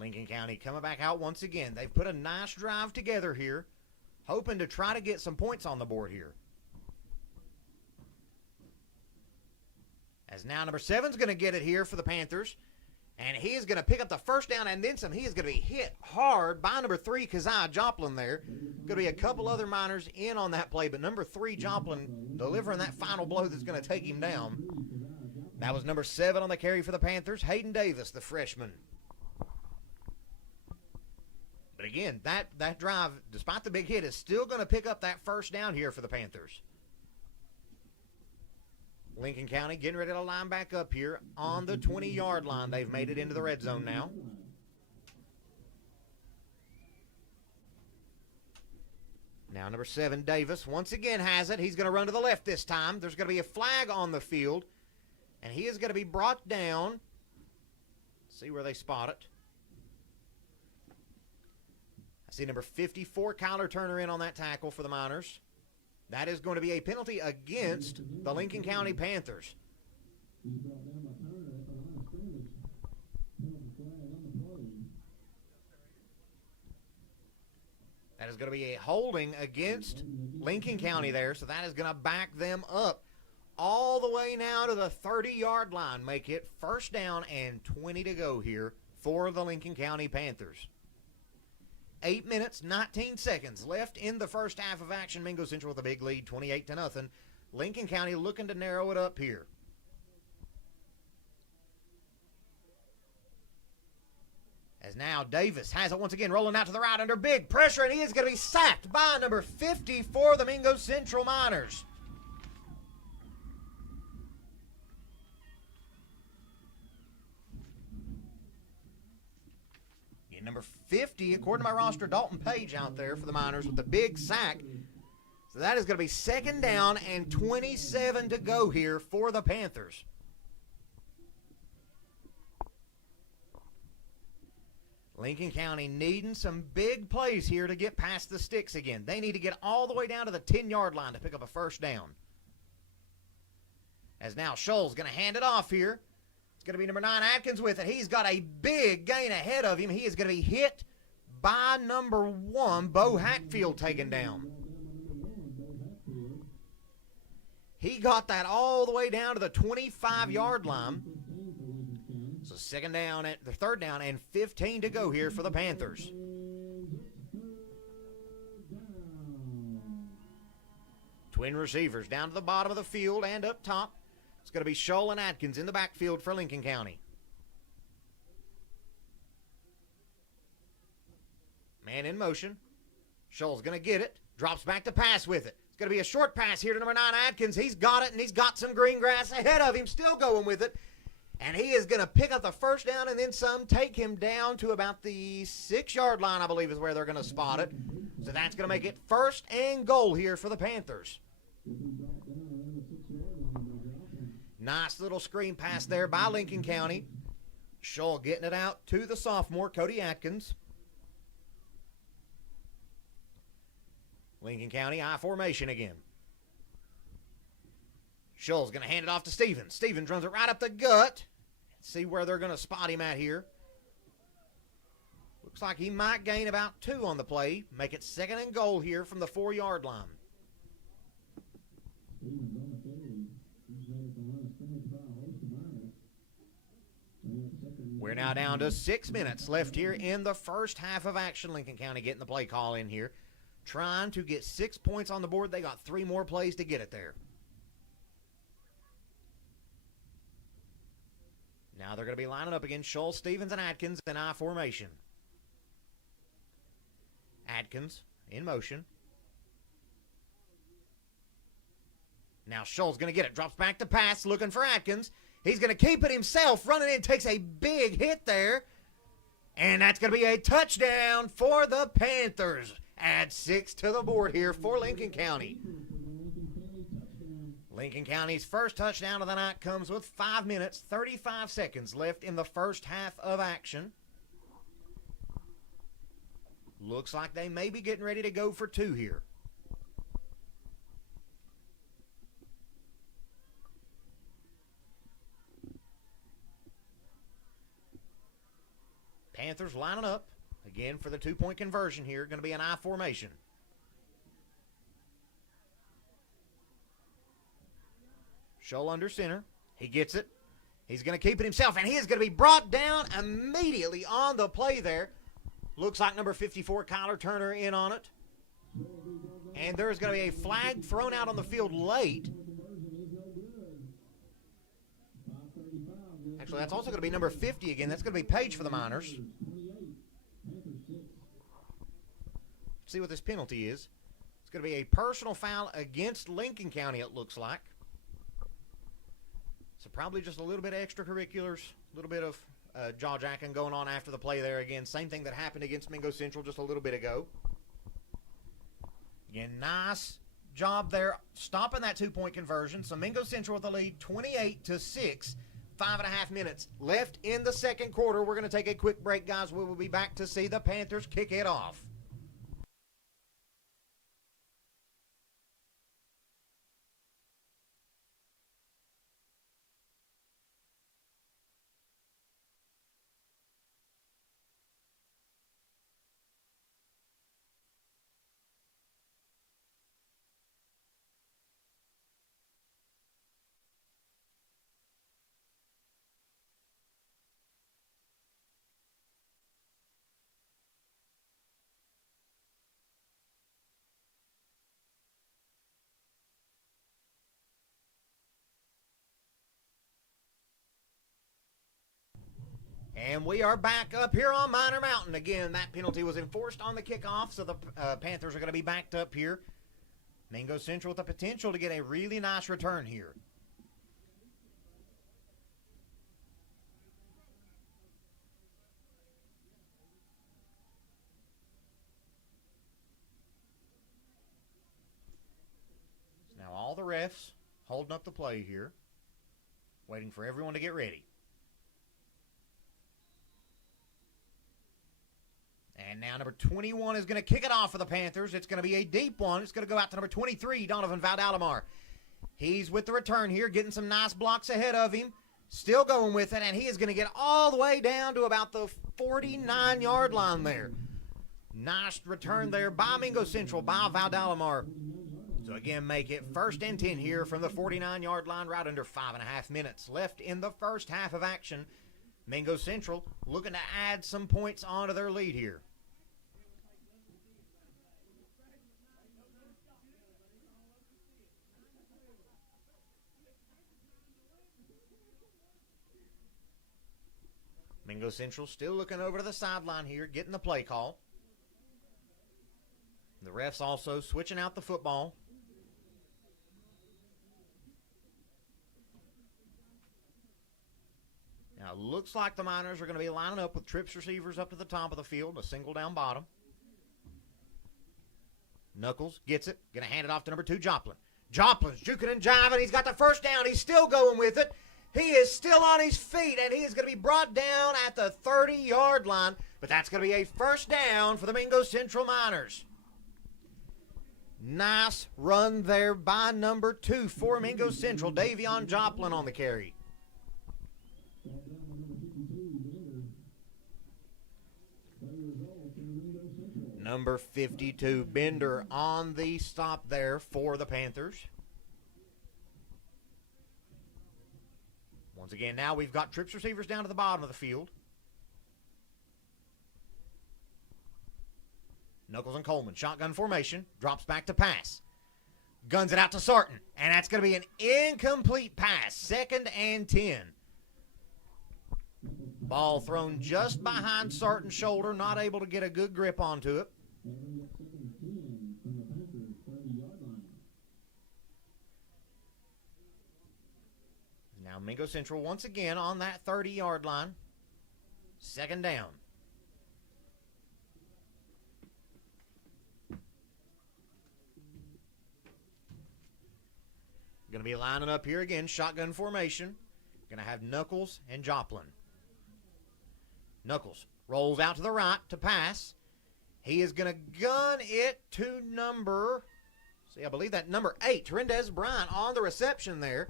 Lincoln County coming back out once again. They've put a nice drive together here, hoping to try to get some points on the board here. As now number 7's going to get it here for the Panthers. And he is going to pick up the 1st down and then some. He is going to be hit hard by number 3, Keziah Joplin there. Going to be a couple other Miners in on that play, but number 3, Joplin, delivering that final blow that's going to take him down. That was number 7 on the carry for the Panthers, Hayden Davis, the freshman. But again, that drive, despite the big hit, is still going to pick up that 1st down here for the Panthers. Lincoln County getting ready to line back up here on the 20-yard line. They've made it into the red zone now. Now number 7, Davis, once again has it. He's going to run to the left this time. There's going to be a flag on the field, and he is going to be brought down. See where they spot it. I see number 54, Kyler Turner, in on that tackle for the Miners. That is going to be a penalty against the Lincoln County Panthers. That is going to be a holding against Lincoln County there, so that is going to back them up all the way now to the 30-yard line. Make it first down and 20 to go here for the Lincoln County Panthers. 8 minutes, 19 seconds left in the first half of action. Mingo Central with a big lead, 28-0. Lincoln County looking to narrow it up here. As now Davis has it once again, rolling out to the right under big pressure, and he is going to be sacked by number 50 for the Mingo Central Miners. And number 50, according to my roster, Dalton Page out there for the Miners with the big sack. So that is going to be second down and 27 to go here for the Panthers. Lincoln County needing some big plays here to get past the sticks again. They need to get all the way down to the 10-yard line to pick up a first down. As now Scholl's going to hand it off here. It's going to be number 9, Atkins, with it. He's got a big gain ahead of him. He is going to be hit by number 1, Bo Hatfield, taken down. He got that all the way down to the 25-yard line. So third down and 15 to go here for the Panthers. Twin receivers down to the bottom of the field and up top. It's going to be Scholl and Atkins in the backfield for Lincoln County. Man in motion. Scholl's going to get it. Drops back to pass with it. It's going to be a short pass here to number 9, Atkins. He's got it, and he's got some green grass ahead of him. Still going with it. And he is going to pick up the first down and then some, take him down to about the 6-yard line, I believe is where they're going to spot it. So that's going to make it first and goal here for the Panthers. Nice little screen pass there by Lincoln County. Scholl getting it out to the sophomore, Cody Atkins. Lincoln County, I formation again. Scholl's going to hand it off to Stevens. Stevens runs it right up the gut. See where they're going to spot him at here. Looks like he might gain about 2 on the play. Make it second and goal here from the 4-yard line. We're now down to 6 minutes left here in the first half of action. Lincoln County getting the play call in here. Trying to get 6 points on the board. They got 3 more plays to get it there. Now they're going to be lining up again. Scholl, Stevens, and Atkins in I formation. Atkins in motion. Now Scholl's going to get it. Drops back to pass, looking for Atkins. He's going to keep it himself. Running in, takes a big hit there. And that's going to be a touchdown for the Panthers. Add 6 to the board here for Lincoln County. Lincoln County's first touchdown of the night comes with 5 minutes, 35 seconds left in the first half of action. Looks like they may be getting ready to go for 2 here. Panthers lining up again for the 2-point conversion here. Going to be an I formation. Scholl under center. He gets it. He's going to keep it himself, and he is going to be brought down immediately on the play there. Looks like number 54, Kyler Turner, in on it. And there's going to be a flag thrown out on the field late. Actually, that's also going to be number 50 again. That's going to be Page for the Miners. See what this penalty is. It's going to be a personal foul against Lincoln County, it looks like. So probably just a little bit of extracurriculars, a little bit of jaw-jacking going on after the play there again. Same thing that happened against Mingo Central just a little bit ago. Again, nice job there stopping that 2-point conversion. So Mingo Central with the lead 28-6. 5.5 minutes left in the second quarter. We're going to take a quick break, guys. We will be back to see the Panthers kick it off. And we are back up here on Minor Mountain. Again, that penalty was enforced on the kickoff, so the Panthers are going to be backed up here. Mingo Central with the potential to get a really nice return here. Now all the refs holding up the play here, waiting for everyone to get ready. And now number 21 is going to kick it off for the Panthers. It's going to be a deep one. It's going to go out to number 23, Donovan Valdalamar. He's with the return here, getting some nice blocks ahead of him. Still going with it, and he is going to get all the way down to about the 49-yard line there. Nice return there by Mingo Central, by Valdalamar. So again, make it 1st and 10 here from the 49-yard line, right under 5.5 minutes left in the first half of action. Mingo Central looking to add some points onto their lead here. Mingo Central still looking over to the sideline here, getting the play call. The refs also switching out the football. Now, it looks like the Miners are going to be lining up with trips receivers up to the top of the field, a single down bottom. Knuckles gets it, going to hand it off to number 2, Joplin. Joplin's juking and jiving. He's got the first down. He's still going with it. He is still on his feet, and he is going to be brought down at the 30-yard line. But that's going to be a first down for the Mingo Central Miners. Nice run there by number 2 for Mingo Central. Davion Joplin on the carry. Number 52, Bender, on the stop there for the Panthers. Once again, now we've got trips receivers down to the bottom of the field. Knuckles and Coleman, shotgun formation, drops back to pass. Guns it out to Sarton, and that's going to be an incomplete pass, 2nd and 10. Ball thrown just behind Sarton's shoulder, not able to get a good grip onto it. Now Mingo Central once again on that 30-yard line. 2nd down. Going to be lining up here again, shotgun formation. Going to have Knuckles and Joplin. Knuckles rolls out to the right to pass. He is going to gun it to number, I believe that number 8, Terendez Bryant on the reception there.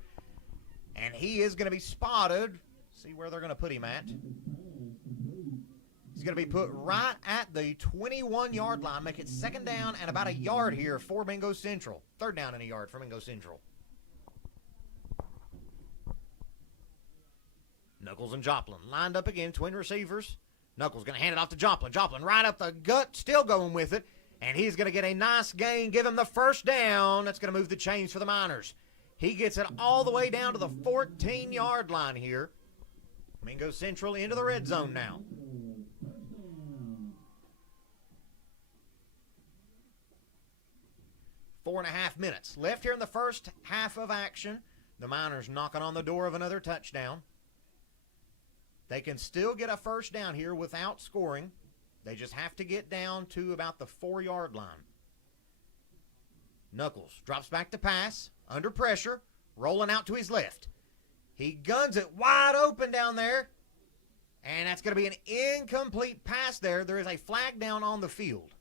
And he is going to be spotted. See where they're going to put him at. He's going to be put right at the 21-yard line. Make it 2nd down and about a yard here for Mingo Central. 3rd down and a yard for Mingo Central. Knuckles and Joplin lined up again, twin receivers. Knuckles going to hand it off to Joplin. Joplin right up the gut, still going with it. And he's going to get a nice gain, give him the 1st down. That's going to move the chains for the Miners. He gets it all the way down to the 14-yard line here. Mingo Central into the red zone now. Four and a half minutes left here in the first half of action. The Miners knocking on the door of another touchdown. They can still get a 1st down here without scoring. They just have to get down to about the 4-yard line. Knuckles drops back to pass, under pressure, rolling out to his left. He guns it wide open down there. And that's going to be an incomplete pass there. There is a flag down on the field.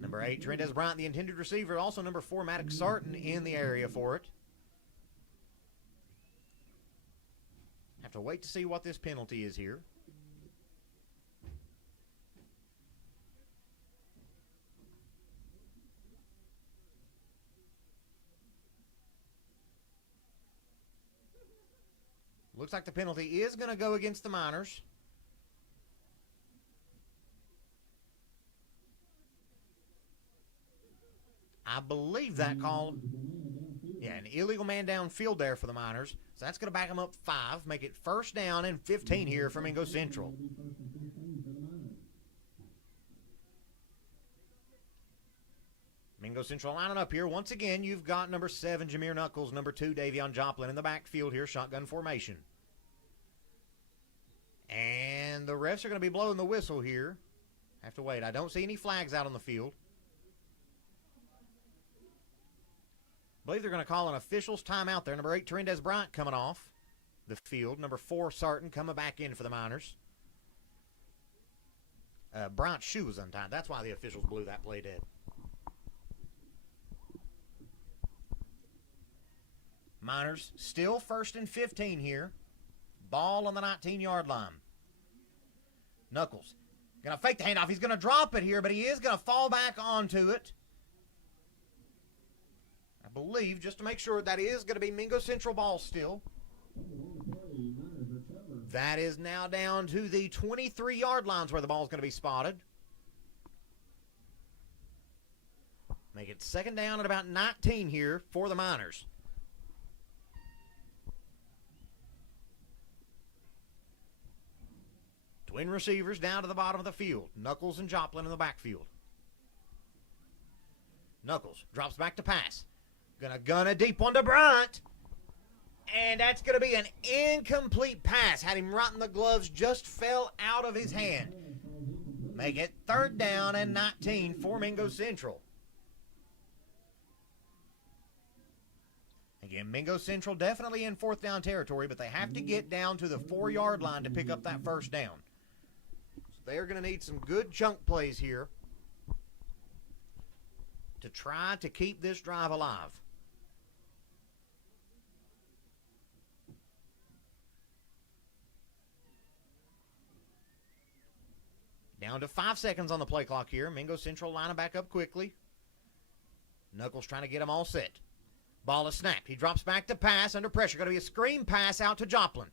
Number 8, Trendez Bryant, the intended receiver. Also number 4, Maddox Sarton in the area for it. Have to wait to see what this penalty is here. Looks like the penalty is going to go against the Miners. I believe that call, an illegal man downfield there for the Miners. So that's going to back them up 5, make it first down and 15 here for Mingo Central. Mingo Central lining up here. Once again, you've got number 7, Jameer Knuckles, number 2, Davion Joplin in the backfield here, shotgun formation. And the refs are going to be blowing the whistle here. Have to wait. I don't see any flags out on the field. I believe they're going to call an official's timeout there. Number 8, Trendez Bryant coming off the field. Number 4, Sarton coming back in for the Miners. Bryant's shoe was untied. That's why the officials blew that play dead. Miners still first and 15 here. Ball on the 19-yard line. Knuckles going to fake the handoff. He's going to drop it here, but he is going to fall back onto it. I believe, just to make sure, that is going to be Mingo Central ball still. That is now down to the 23-yard lines where the ball is going to be spotted. Make it second down at about 19 here for the Miners. Twin receivers down to the bottom of the field. Knuckles and Joplin in the backfield. Knuckles drops back to pass. Gonna gun a deep one to Bryant. And that's going to be an incomplete pass. Had him right in the gloves, just fell out of his hand. Make it third down and 19 for Mingo Central. Again, Mingo Central definitely in fourth down territory, but they have to get down to the 4-yard line to pick up that first down. So they're going to need some good chunk plays here to try to keep this drive alive. Down to 5 seconds on the play clock here. Mingo Central lining back up quickly. Knuckles trying to get them all set. Ball is snapped. He drops back to pass under pressure. Going to be a screen pass out to Joplin.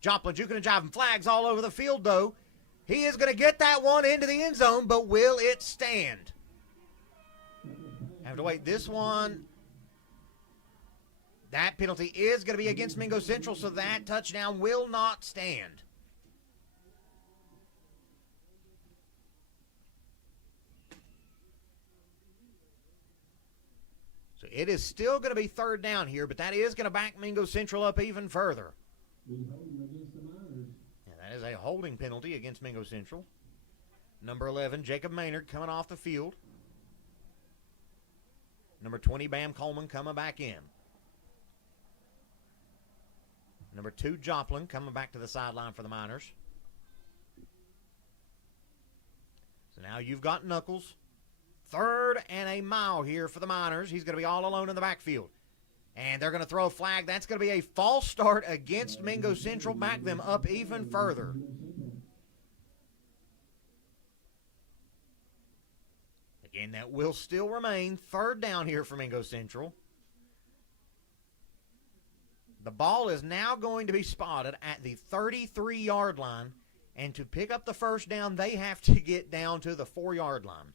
Joplin juking and jiving. Flags all over the field, though. He is going to get that one into the end zone, but will it stand? Have to wait. This one, that penalty is going to be against Mingo Central, so that touchdown will not stand. So it is still going to be third down here, but that is going to back Mingo Central up even further. Yeah, that is a holding penalty against Mingo Central. Number 11, Jacob Maynard coming off the field. Number 20, Bam Coleman coming back in. Number 2, Joplin coming back to the sideline for the Miners. So now you've got Knuckles. Third and a mile here for the Miners. He's going to be all alone in the backfield. And they're going to throw a flag. That's going to be a false start against Mingo Central. Back them up even further. Again, that will still remain third down here for Mingo Central. The ball is now going to be spotted at the 33-yard line. And to pick up the first down, they have to get down to the 4-yard line.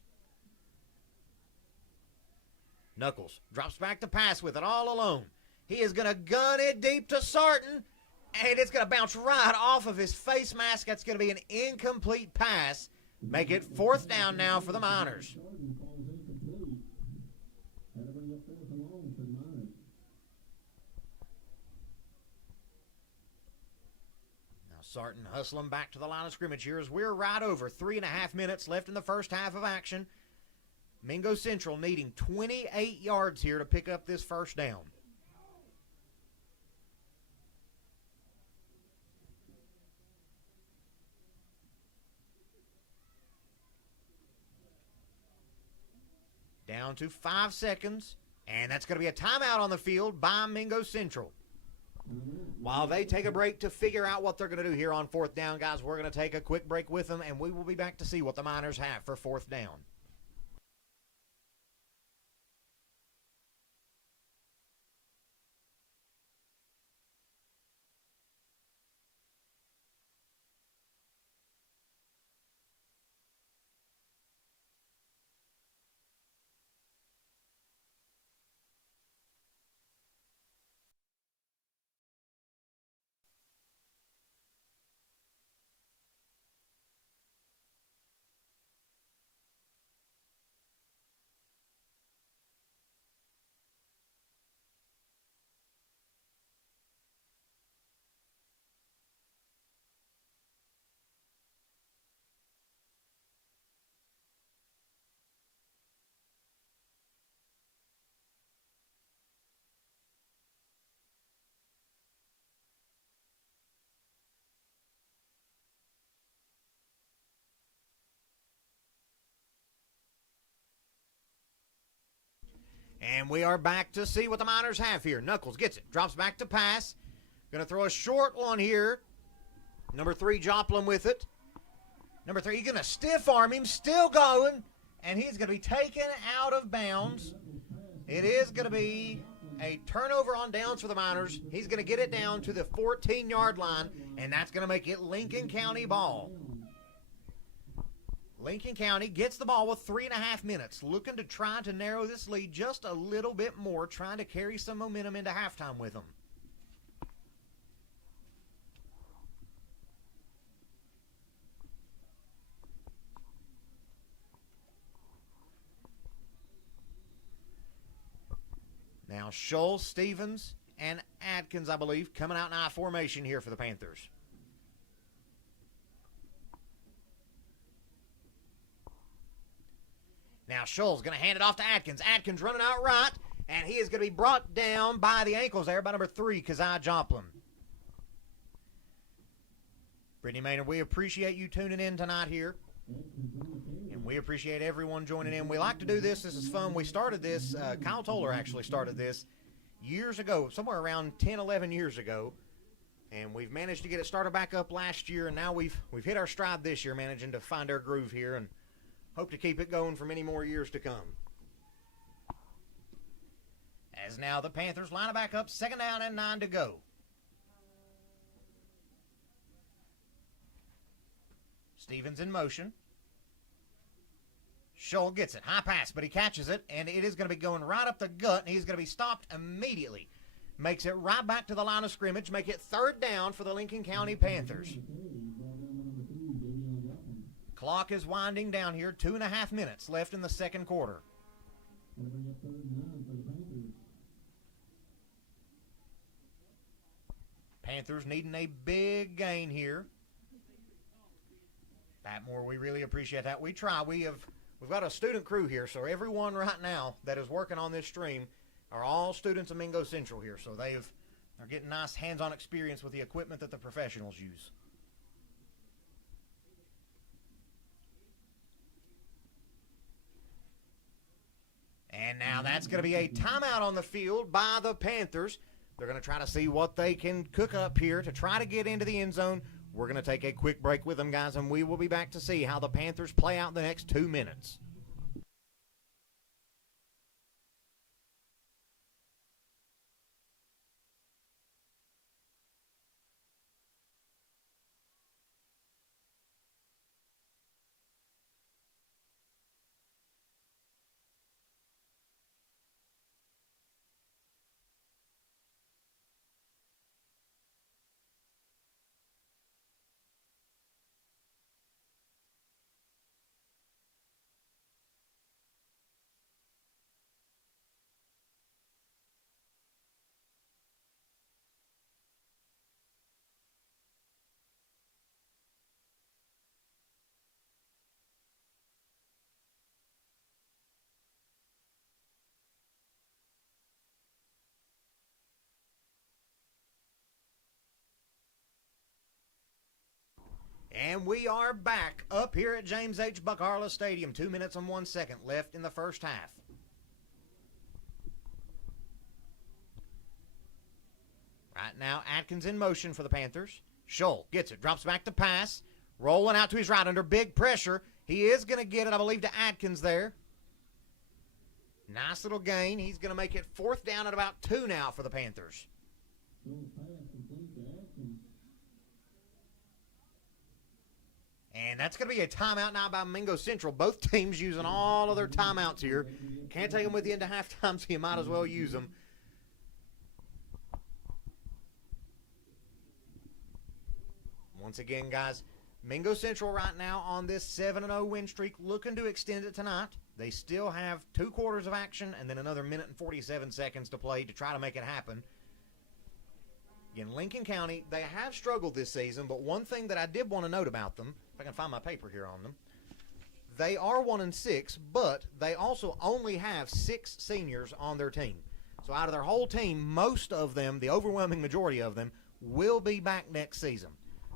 Knuckles drops back to pass with it all alone. He is going to gun it deep to Sarton, and it's going to bounce right off of his face mask. That's going to be an incomplete pass. Make it fourth down now for the Miners. Now Sarton hustling back to the line of scrimmage here as we're right over 3.5 minutes left in the first half of action. Mingo Central needing 28 yards here to pick up this first down. Down to 5 seconds, and that's going to be a timeout on the field by Mingo Central. While they take a break to figure out what they're going to do here on 4th down, guys, we're going to take a quick break with them, and we will be back to see what the Miners have for 4th down. And we are back to see what the Miners have here. Knuckles gets it, drops back to pass. Going to throw a short one here. Number 3, Joplin with it. Number 3, he's going to stiff arm him, still going, and he's going to be taken out of bounds. It is going to be a turnover on downs for the Miners. He's going to get it down to the 14-yard line, and that's going to make it Lincoln County ball. Lincoln County gets the ball with 3.5 minutes, looking to try to narrow this lead just a little bit more, trying to carry some momentum into halftime with them. Now Scholl, Stevens, and Atkins, I believe, coming out in I formation here for the Panthers. Now Scholl's going to hand it off to Atkins. Atkins running out right, and he is going to be brought down by the ankles there by number 3, Keziah Joplin. Brittany Maynard, we appreciate you tuning in tonight here. And we appreciate everyone joining in. We like to do this. This is fun. We started this. Kyle Toller actually started this years ago, somewhere around 10, 11 years ago. And we've managed to get it started back up last year, and now we've hit our stride this year, managing to find our groove here, and hope to keep it going for many more years to come. As now the Panthers line it back up, 2nd down and 9 to go. Stevens in motion. Scholl gets it. High pass, but he catches it, and it is going to be going right up the gut, and he's going to be stopped immediately. Makes it right back to the line of scrimmage, make it 3rd down for the Lincoln County Panthers. Clock is winding down here. 2.5 minutes left in the 2nd quarter. Panthers needing a big gain here. Patmore, we really appreciate that. We try. We've got a student crew here, so everyone right now that is working on this stream are all students of Mingo Central here, so they're getting nice hands-on experience with the equipment that the professionals use. And now that's going to be a timeout on the field by the Panthers. They're going to try to see what they can cook up here to try to get into the end zone. We're going to take a quick break with them, guys, and we will be back to see how the Panthers play out the next 2 minutes. And we are back up here at James H. Buckharla Stadium. 2 minutes and 1 second left in the first half. Right now, Atkins in motion for the Panthers. Scholl gets it, drops back to pass. Rolling out to his right under big pressure. He is going to get it, I believe, to Atkins there. Nice little gain. He's going to make it 4th down at about 2 now for the Panthers. And that's going to be a timeout now by Mingo Central. Both teams using all of their timeouts here. Can't take them with you into halftime, so you might as well use them. Once again, guys, Mingo Central right now on this 7-0 win streak, looking to extend it tonight. They still have 2 quarters of action and then another minute and 47 seconds to play to try to make it happen. Again, Lincoln County, they have struggled this season, but one thing that I did want to note about them, if I can find my paper here on them, they are 1-6, but they also only have 6 seniors on their team. So out of their whole team, most of them, the overwhelming majority of them, will be back next season.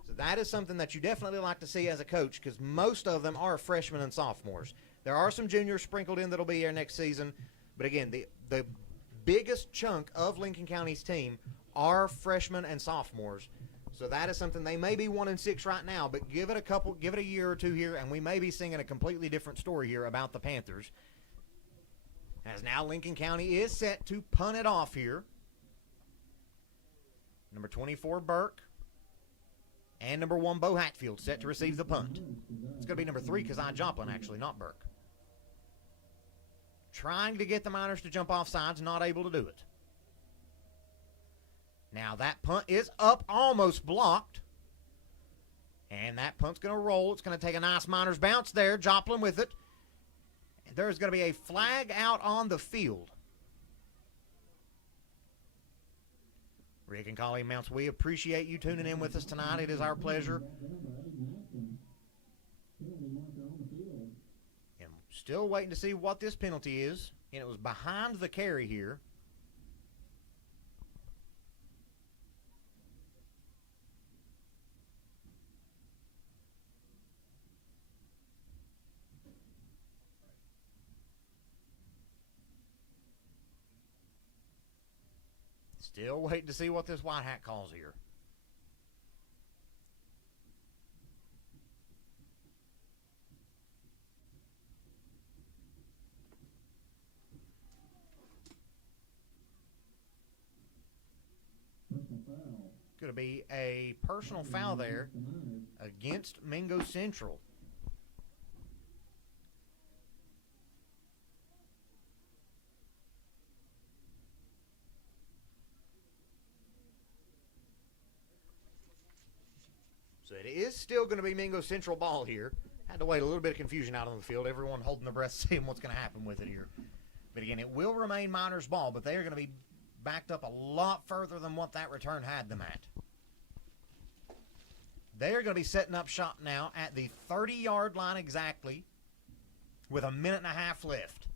So that is something that you definitely like to see as a coach, because most of them are freshmen and sophomores. There are some juniors sprinkled in that'll be here next season, but again, the biggest chunk of Lincoln County's team are freshmen and sophomores. So that is something. They may be 1-6 right now, but give it a year or two here, and we may be singing a completely different story here about the Panthers. As now Lincoln County is set to punt it off here. Number 24, Burke. And number 1, Bo Hatfield, set to receive the punt. It's going to be number 3, Keziah Joplin, actually, not Burke. Trying to get the Miners to jump off sides, not able to do it. Now that punt is up, almost blocked. And that punt's going to roll. It's going to take a nice Miners bounce there. Joplin with it. And there's going to be a flag out on the field. Rick and Colleen Mounts, we appreciate you tuning in with us tonight. It is our pleasure. And still waiting to see what this penalty is. And it was behind the carry here. Still waiting to see what this white hat calls here. Going to be a personal foul there against Mingo Central. So it is still going to be Mingo Central ball here. Had to wait a little bit of confusion out on the field. Everyone holding their breath, seeing what's going to happen with it here. But again, it will remain Miners ball, but they are going to be backed up a lot further than what that return had them at. They are going to be setting up shop now at the 30-yard line exactly with a minute and a half left.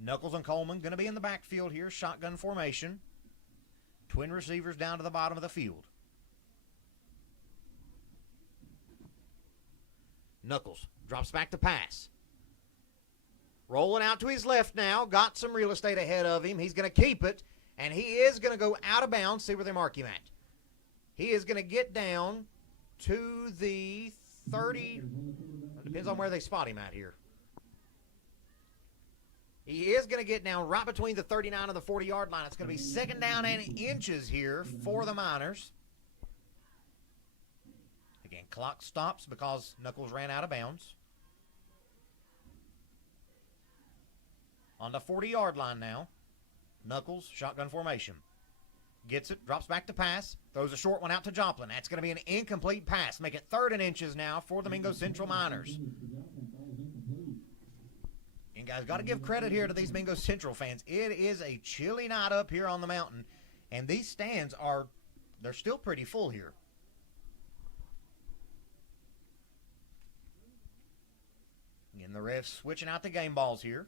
Knuckles and Coleman going to be in the backfield here, shotgun formation. Twin receivers down to the bottom of the field. Knuckles drops back to pass. Rolling out to his left now. Got some real estate ahead of him. He's going to keep it. And he is going to go out of bounds. See where they mark him at. He is going to get down to the 30. Depends on where they spot him at here. He is going to get down right between the 39 and the 40-yard line. It's going to be 2nd down and inches here for the Miners. Again, clock stops because Knuckles ran out of bounds. On the 40-yard line now. Knuckles, shotgun formation. Gets it, drops back to pass. Throws a short one out to Joplin. That's going to be an incomplete pass. Make it 3rd and inches now for the Mingo Central Miners. And guys, got to give credit here to these Mingo Central fans. It is a chilly night up here on the mountain. And these stands they're still pretty full here. And the refs switching out the game balls here.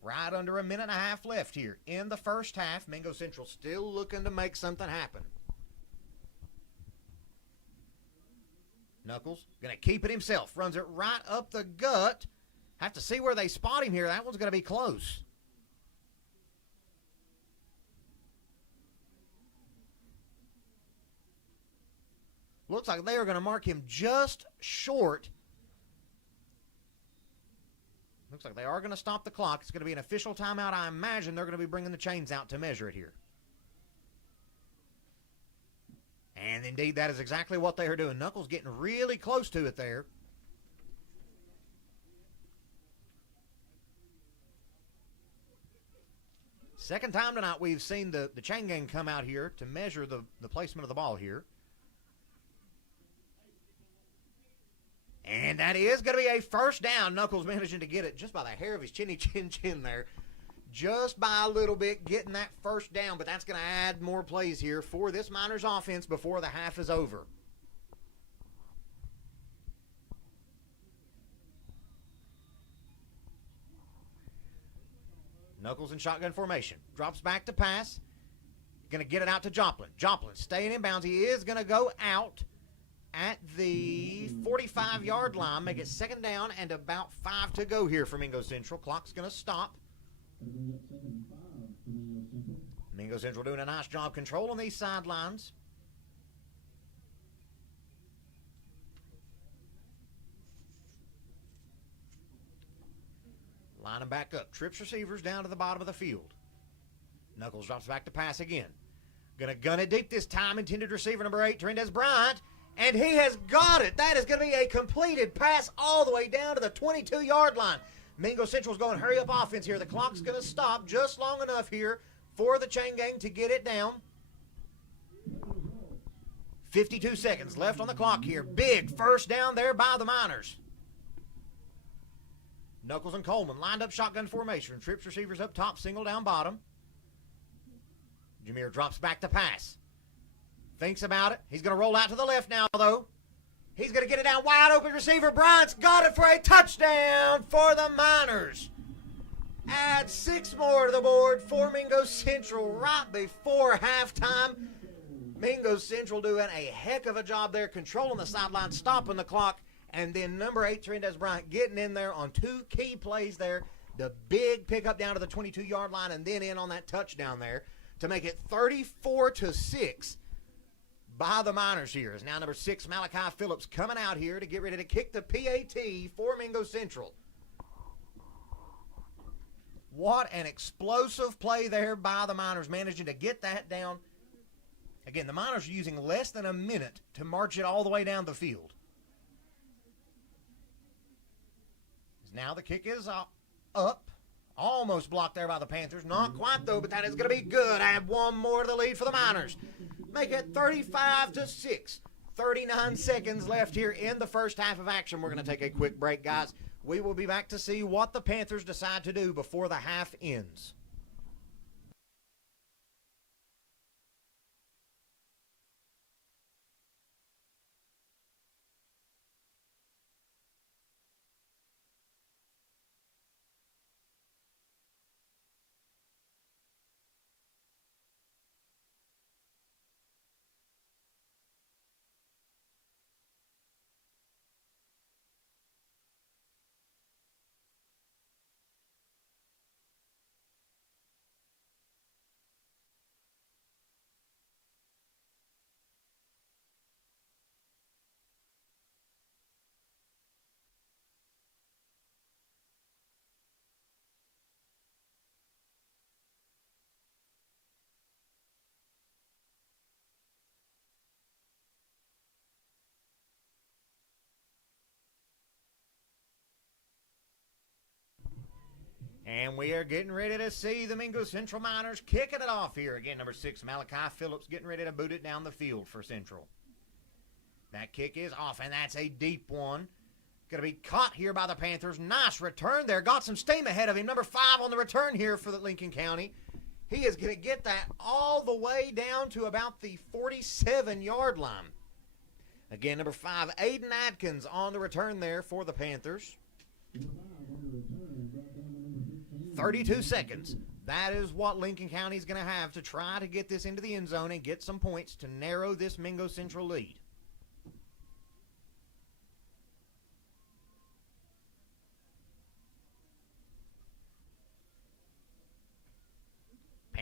Right under a minute and a half left here in the first half. Mingo Central still looking to make something happen. Knuckles going to keep it himself. Runs it right up the gut. Have to see where they spot him here. That one's going to be close. Looks like they are going to mark him just short. Looks like they are going to stop the clock. It's going to be an official timeout. I imagine they're going to be bringing the chains out to measure it here. And indeed, that is exactly what they are doing. Knuckles getting really close to it there. Second time tonight we've seen the chain gang come out here to measure the placement of the ball here. And that is going to be a first down. Knuckles managing to get it just by the hair of his chinny chin there. Just by a little bit getting that first down. But that's going to add more plays here for this Miners offense before the half is over. Knuckles in shotgun formation. Drops back to pass. Going to get it out to Joplin. Joplin staying in bounds. He is going to go out at the 45-yard line. Make it second down and about 5 to go here for Mingo Central. Clock's going to stop. Mingo Central doing a nice job controlling these sidelines. Line them back up. Trips receivers down to the bottom of the field. Knuckles drops back to pass again. Going to gun it deep this time. Intended receiver number 8, Trendez Bryant. And he has got it. That is going to be a completed pass all the way down to the 22-yard line. Mingo Central's going hurry up offense here. The clock's going to stop just long enough here for the chain gang to get it down. 52 seconds left on the clock here. Big first down there by the Miners. Knuckles and Coleman lined up shotgun formation. Trips receivers up top, single down bottom. Jameer drops back to pass. Thinks about it. He's going to roll out to the left now, though. He's going to get it down wide open. Receiver Bryant's got it for a touchdown for the Miners. Add 6 more to the board for Mingo Central right before halftime. Mingo Central doing a heck of a job there, controlling the sideline, stopping the clock, and then number 8, Trendez Bryant, getting in there on 2 key plays there. The big pickup down to the 22-yard line and then in on that touchdown there to make it 34-6 by the Miners here. Is now number 6, Malachi Phillips, coming out here to get ready to kick the PAT for Mingo Central. What an explosive play there by the Miners, managing to get that down. Again, the Miners are using less than a minute to march it all the way down the field. Now the kick is up. Almost blocked there by the Panthers. Not quite, though, but that is going to be good. Add 1 more to the lead for the Miners. Make it 35-6. 39 seconds left here in the first half of action. We're going to take a quick break, guys. We will be back to see what the Panthers decide to do before the half ends. And we are getting ready to see the Mingo Central Miners kicking it off here. Again, number 6, Malachi Phillips, getting ready to boot it down the field for Central. That kick is off, and that's a deep one. Going to be caught here by the Panthers. Nice return there. Got some steam ahead of him. Number 5 on the return here for the Lincoln County. He is going to get that all the way down to about the 47-yard line. Again, number 5, Aiden Atkins on the return there for the Panthers. 32 seconds. That is what Lincoln County is going to have to try to get this into the end zone and get some points to narrow this Mingo Central lead.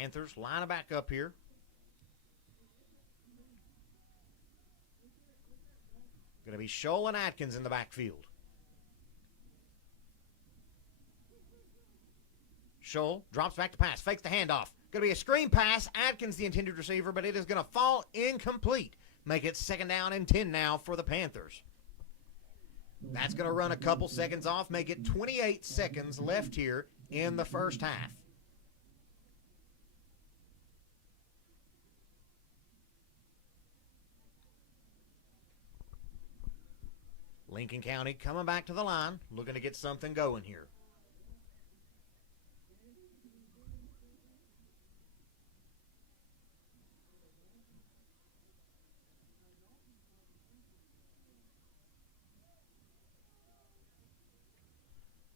Panthers line it back up here. Going to be Scholl and Atkins in the backfield. Scholl drops back to pass, fakes the handoff. Going to be a screen pass. Atkins the intended receiver, but it is going to fall incomplete. Make it 2nd down and 10 now for the Panthers. That's going to run a couple seconds off, make it 28 seconds left here in the first half. Lincoln County coming back to the line, looking to get something going here.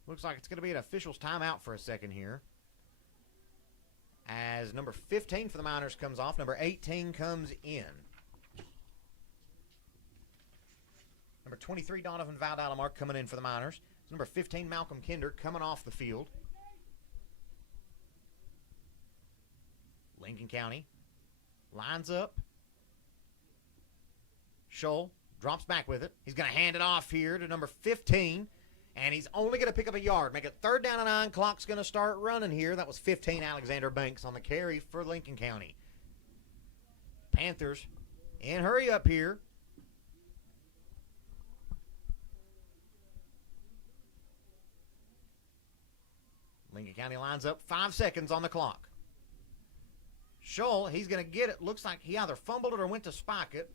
Looks like it's going to be an official's timeout for a second here. As number 15 for the Miners comes off, number 18 comes in. Number 23, Donovan Valdalamark coming in for the Miners. Number 15, Malcolm Kinder coming off the field. Lincoln County lines up. Scholl drops back with it. He's going to hand it off here to number 15. And he's only going to pick up a yard. Make it 3rd down and 9. Clock's going to start running here. That was 15, Alexander Banks on the carry for Lincoln County. Panthers in hurry up here. Lincoln County lines up, 5 seconds on the clock. Scholl, he's going to get it. Looks like he either fumbled it or went to spike it.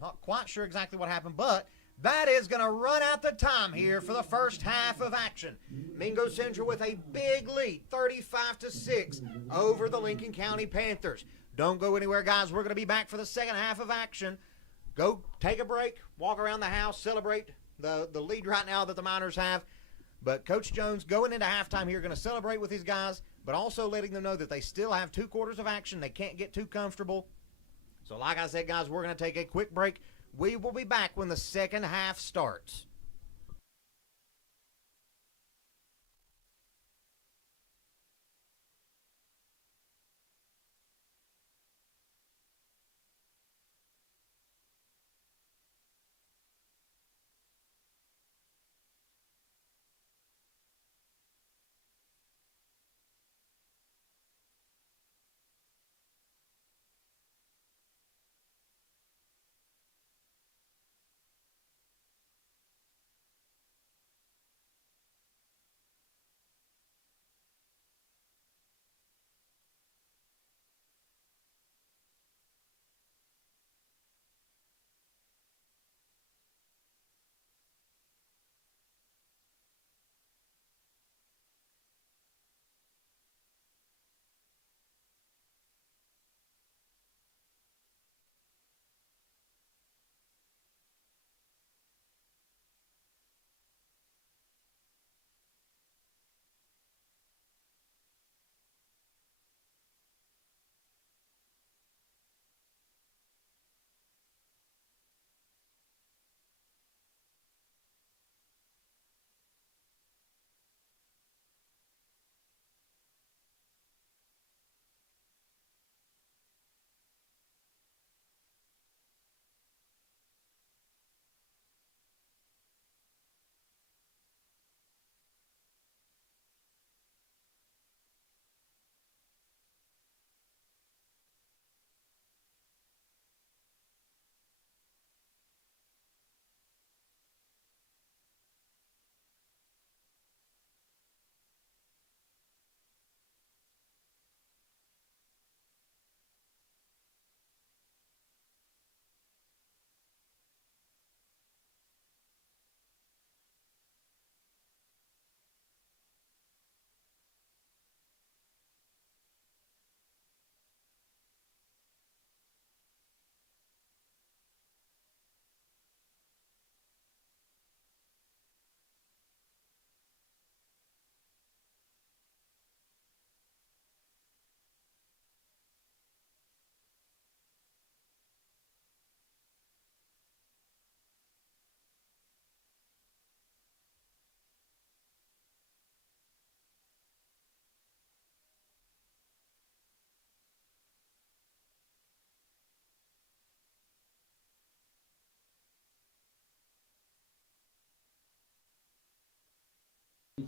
Not quite sure exactly what happened, but that is going to run out the time here for the first half of action. Mingo Central with a big lead, 35-6 over the Lincoln County Panthers. Don't go anywhere, guys. We're going to be back for the second half of action. Go take a break, walk around the house, celebrate the lead right now that the Miners have. But Coach Jones going into halftime here going to celebrate with his guys, but also letting them know that they still have 2 quarters of action. They can't get too comfortable. So like I said, guys, we're going to take a quick break. We will be back when the second half starts.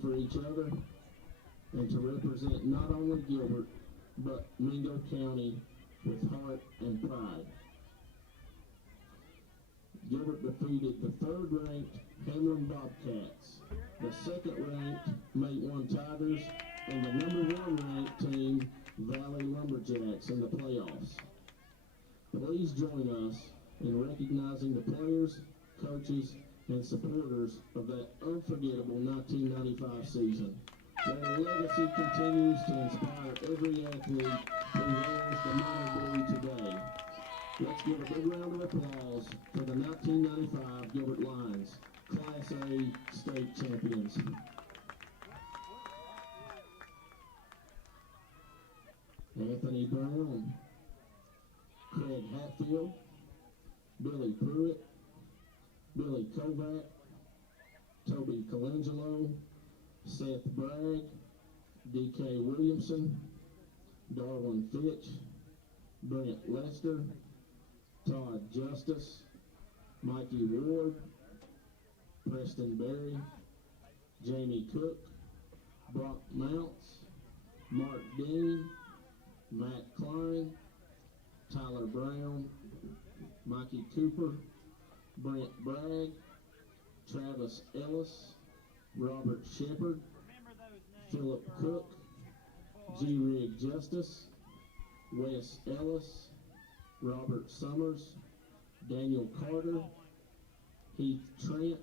for each other and to represent not only Gilbert, but Mingo County with heart and pride. Gilbert defeated the third-ranked Hamlin Bobcats, the second-ranked Mate 1 Tigers, and the number 1-ranked team, Valley Lumberjacks, in the playoffs. Please join us in recognizing the players, coaches, and supporters of that unforgettable 1995 season. Their legacy continues to inspire every athlete who wears the minor blue today. Let's give a big round of applause for the 1995 Gilbert Lions, Class A state champions. Anthony Brown, Craig Hatfield, Billy Pruitt, Billy Kovac, Toby Colangelo, Seth Bragg, D.K. Williamson, Darwin Fitch, Brent Lester, Todd Justice, Mikey Ward, Preston Berry, Jamie Cook, Brock Mounts, Mark Dean, Matt Klein, Tyler Brown, Mikey Cooper, Brent Bragg, Travis Ellis, Robert Shepard, Philip Cook, G. Rig Justice, Wes Ellis, Robert Summers, Daniel Carter, Heath Trent,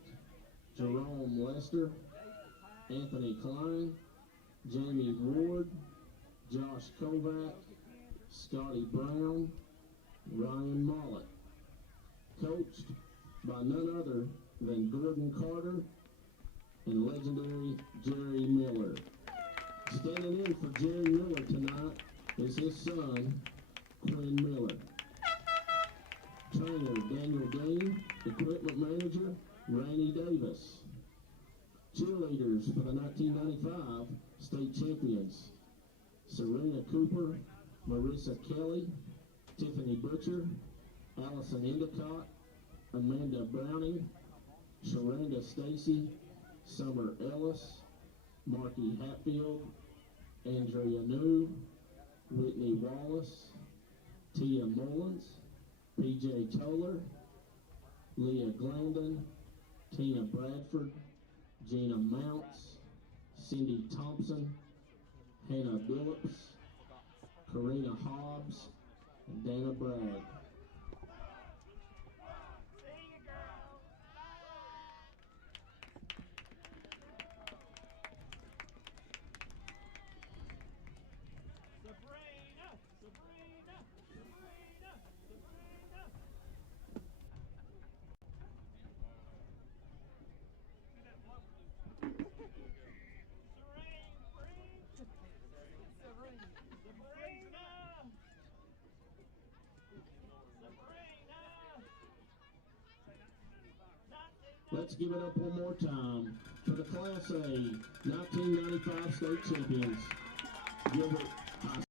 Jerome Lester, Anthony Klein, Jamie Ward, Josh Kovac, Scotty Brown, Ryan Mollett, coached by none other than Gordon Carter and legendary Jerry Miller. Standing in for Jerry Miller tonight is his son, Quinn Miller. Trainer, Daniel Dean. Equipment manager, Rainey Davis. Cheerleaders for the 1995 state champions, Serena Cooper, Marissa Kelly, Tiffany Butcher, Allison Endicott, Amanda Browning, Sharanda Stacy, Summer Ellis, Marky Hatfield, Andrea New, Whitney Wallace, Tia Mullins, PJ Toller, Leah Glandon, Tina Bradford, Gina Mounts, Cindy Thompson, Hannah Billups, Karina Hobbs, and Dana Bragg. Let's give it up one more time for the Class A 1995 state champions, Gilbert High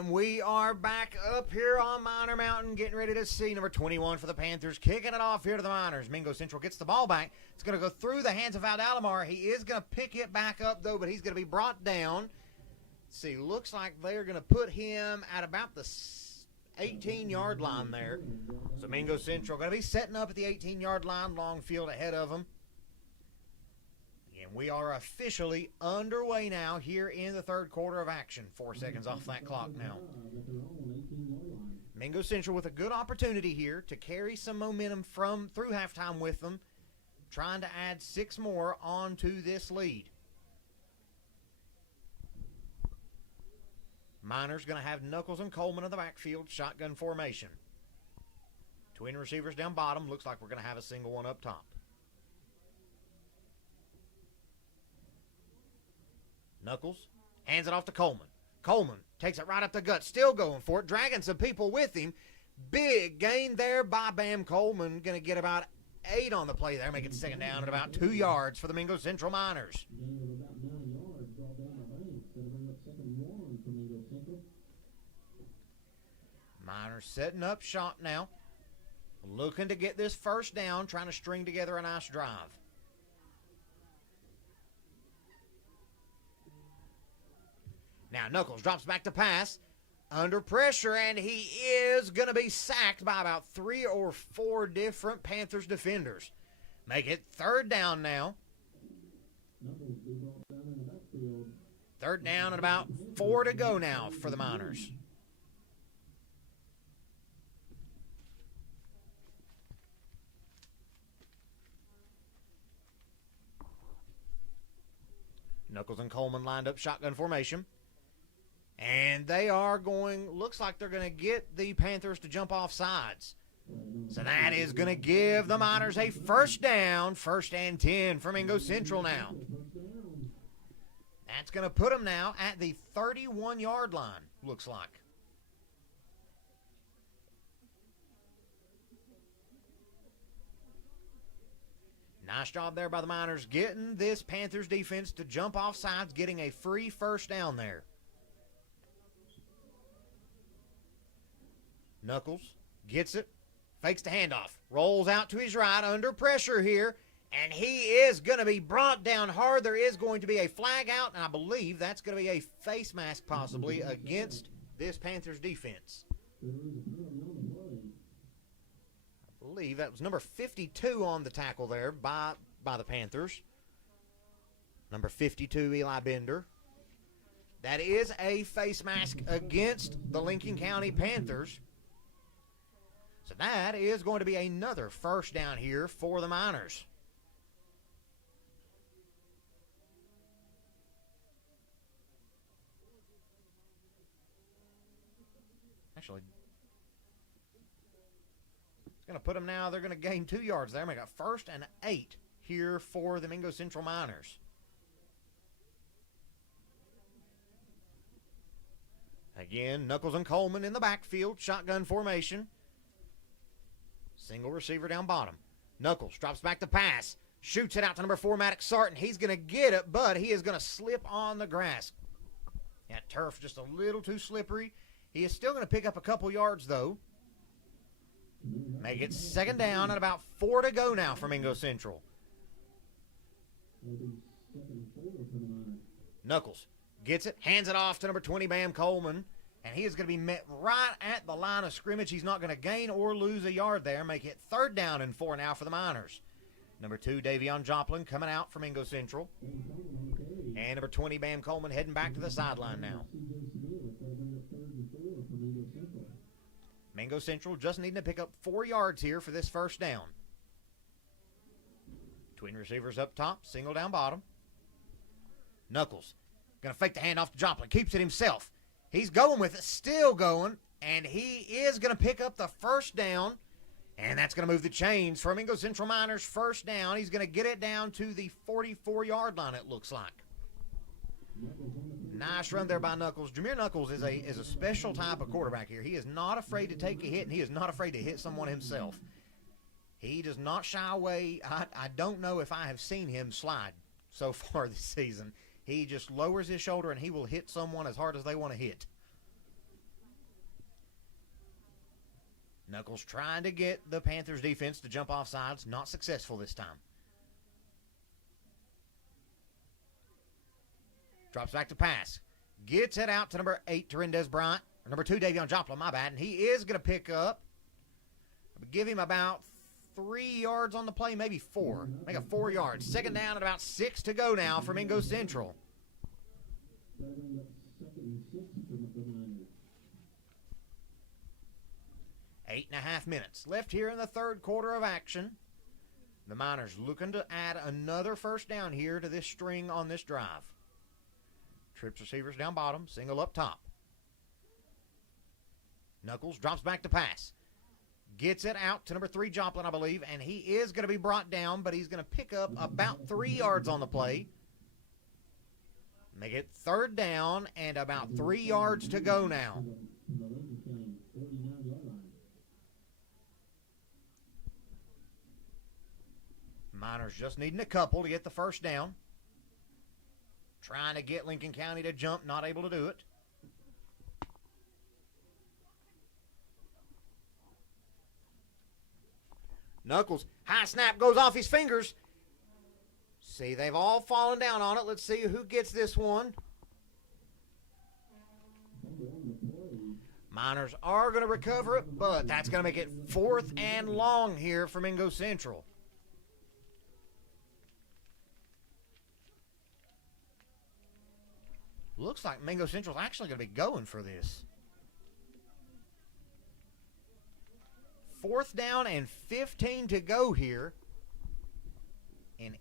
And we are back up here on Minor Mountain, getting ready to see number 21 for the Panthers, kicking it off here to the Miners. Mingo Central gets the ball back. It's going to go through the hands of Valdalamar. He is going to pick it back up, though, but he's going to be brought down. Let's see, looks like they're going to put him at about the 18-yard line there. So Mingo Central going to be setting up at the 18-yard line, long field ahead of them. And we are officially underway now here in the third quarter of action. 4 seconds off that clock now. Mingo Central with a good opportunity here to carry some momentum through halftime with them, trying to add 6 more onto this lead. Miners going to have Knuckles and Coleman in the backfield, shotgun formation. Twin receivers down bottom. Looks like we're going to have a single one up top. Knuckles hands it off to Coleman. Coleman takes it right up the gut, still going for it, dragging some people with him. Big gain there by Bam Coleman. Going to get about 8 on the play there, make it second down at about 2 yards for the Mingo Central Miners. Miners setting up shop now, looking to get this first down, trying to string together a nice drive. Now Knuckles drops back to pass, under pressure, and he is going to be sacked by about 3 or 4 different Panthers defenders. Make it third down now. Third down and about 4 to go now for the Miners. Knuckles and Coleman lined up shotgun formation. And they are going, looks like they're going to get the Panthers to jump off sides. So that is going to give the Miners a first down, 1st and 10 for Mingo Central now. That's going to put them now at the 31-yard line, looks like. Nice job there by the Miners getting this Panthers defense to jump off sides, getting a free first down there. Knuckles gets it, fakes the handoff, rolls out to his right under pressure here, and he is going to be brought down hard. There is going to be a flag out, and I believe that's going to be a face mask possibly against this Panthers defense. I believe that was number 52 on the tackle there by the Panthers. Number 52, Eli Bender. That is a face mask against the Lincoln County Panthers. So that is going to be another first down here for the Miners. Actually, it's going to put them now. They're going to gain 2 yards there. Make a 1st and 8 here for the Mingo Central Miners. Again, Knuckles and Coleman in the backfield, shotgun formation. Single receiver down bottom. Knuckles drops back to pass. Shoots it out to number 4, Maddox Sarton. He's going to get it, but he is going to slip on the grass. That turf just a little too slippery. He is still going to pick up a couple yards, though. Make it second down and about 4 to go now for Mingo Central. Knuckles gets it, hands it off to number 20, Bam Coleman. And he is going to be met right at the line of scrimmage. He's not going to gain or lose a yard there. Make it 3rd down and 4 now for the Miners. Number 2, Davion Joplin coming out for Mingo Central. And number 20, Bam Coleman heading back to the sideline now. Mingo Central just needing to pick up 4 yards here for this first down. Twin receivers up top, single down bottom. Knuckles going to fake the handoff to Joplin. Keeps it himself. He's going with it, still going, and he is going to pick up the first down, and that's going to move the chains for Mingo Central Miners. First down. He's going to get it down to the 44-yard line, it looks like. Nice run there by Knuckles. Jameer Knuckles is a special type of quarterback here. He is not afraid to take a hit, and he is not afraid to hit someone himself. He does not shy away. I don't know if I have seen him slide so far this season. He just lowers his shoulder, and he will hit someone as hard as they want to hit. Knuckles trying to get the Panthers defense to jump off sides. Not successful this time. Drops back to pass. Gets it out to number 8, Terendez Bryant. Or number 2, Davion Joplin, my bad. And he is going to pick up. Give him about 3 yards on the play, maybe 4. Make it 4 yards. Second down and about 6 to go now for Mingo Central. 8.5 minutes left here in the third quarter of action. The Miners looking to add another first down here to this string on this drive. Trips receivers down bottom, single up top. Knuckles drops back to pass. Gets it out to number 3, Joplin, I believe, and he is going to be brought down, but he's going to pick up about 3 yards on the play. Make it third down and about 3 yards to go now. Miners just needing a couple to get the first down. Trying to get Lincoln County to jump, not able to do it. Knuckles, high snap goes off his fingers. See, they've all fallen down on it. Let's see who gets this one. Miners are going to recover it, but that's going to make it 4th and long here for Mingo Central. Looks like Mingo Central's actually going to be going for this. 4th down and 15 to go here. In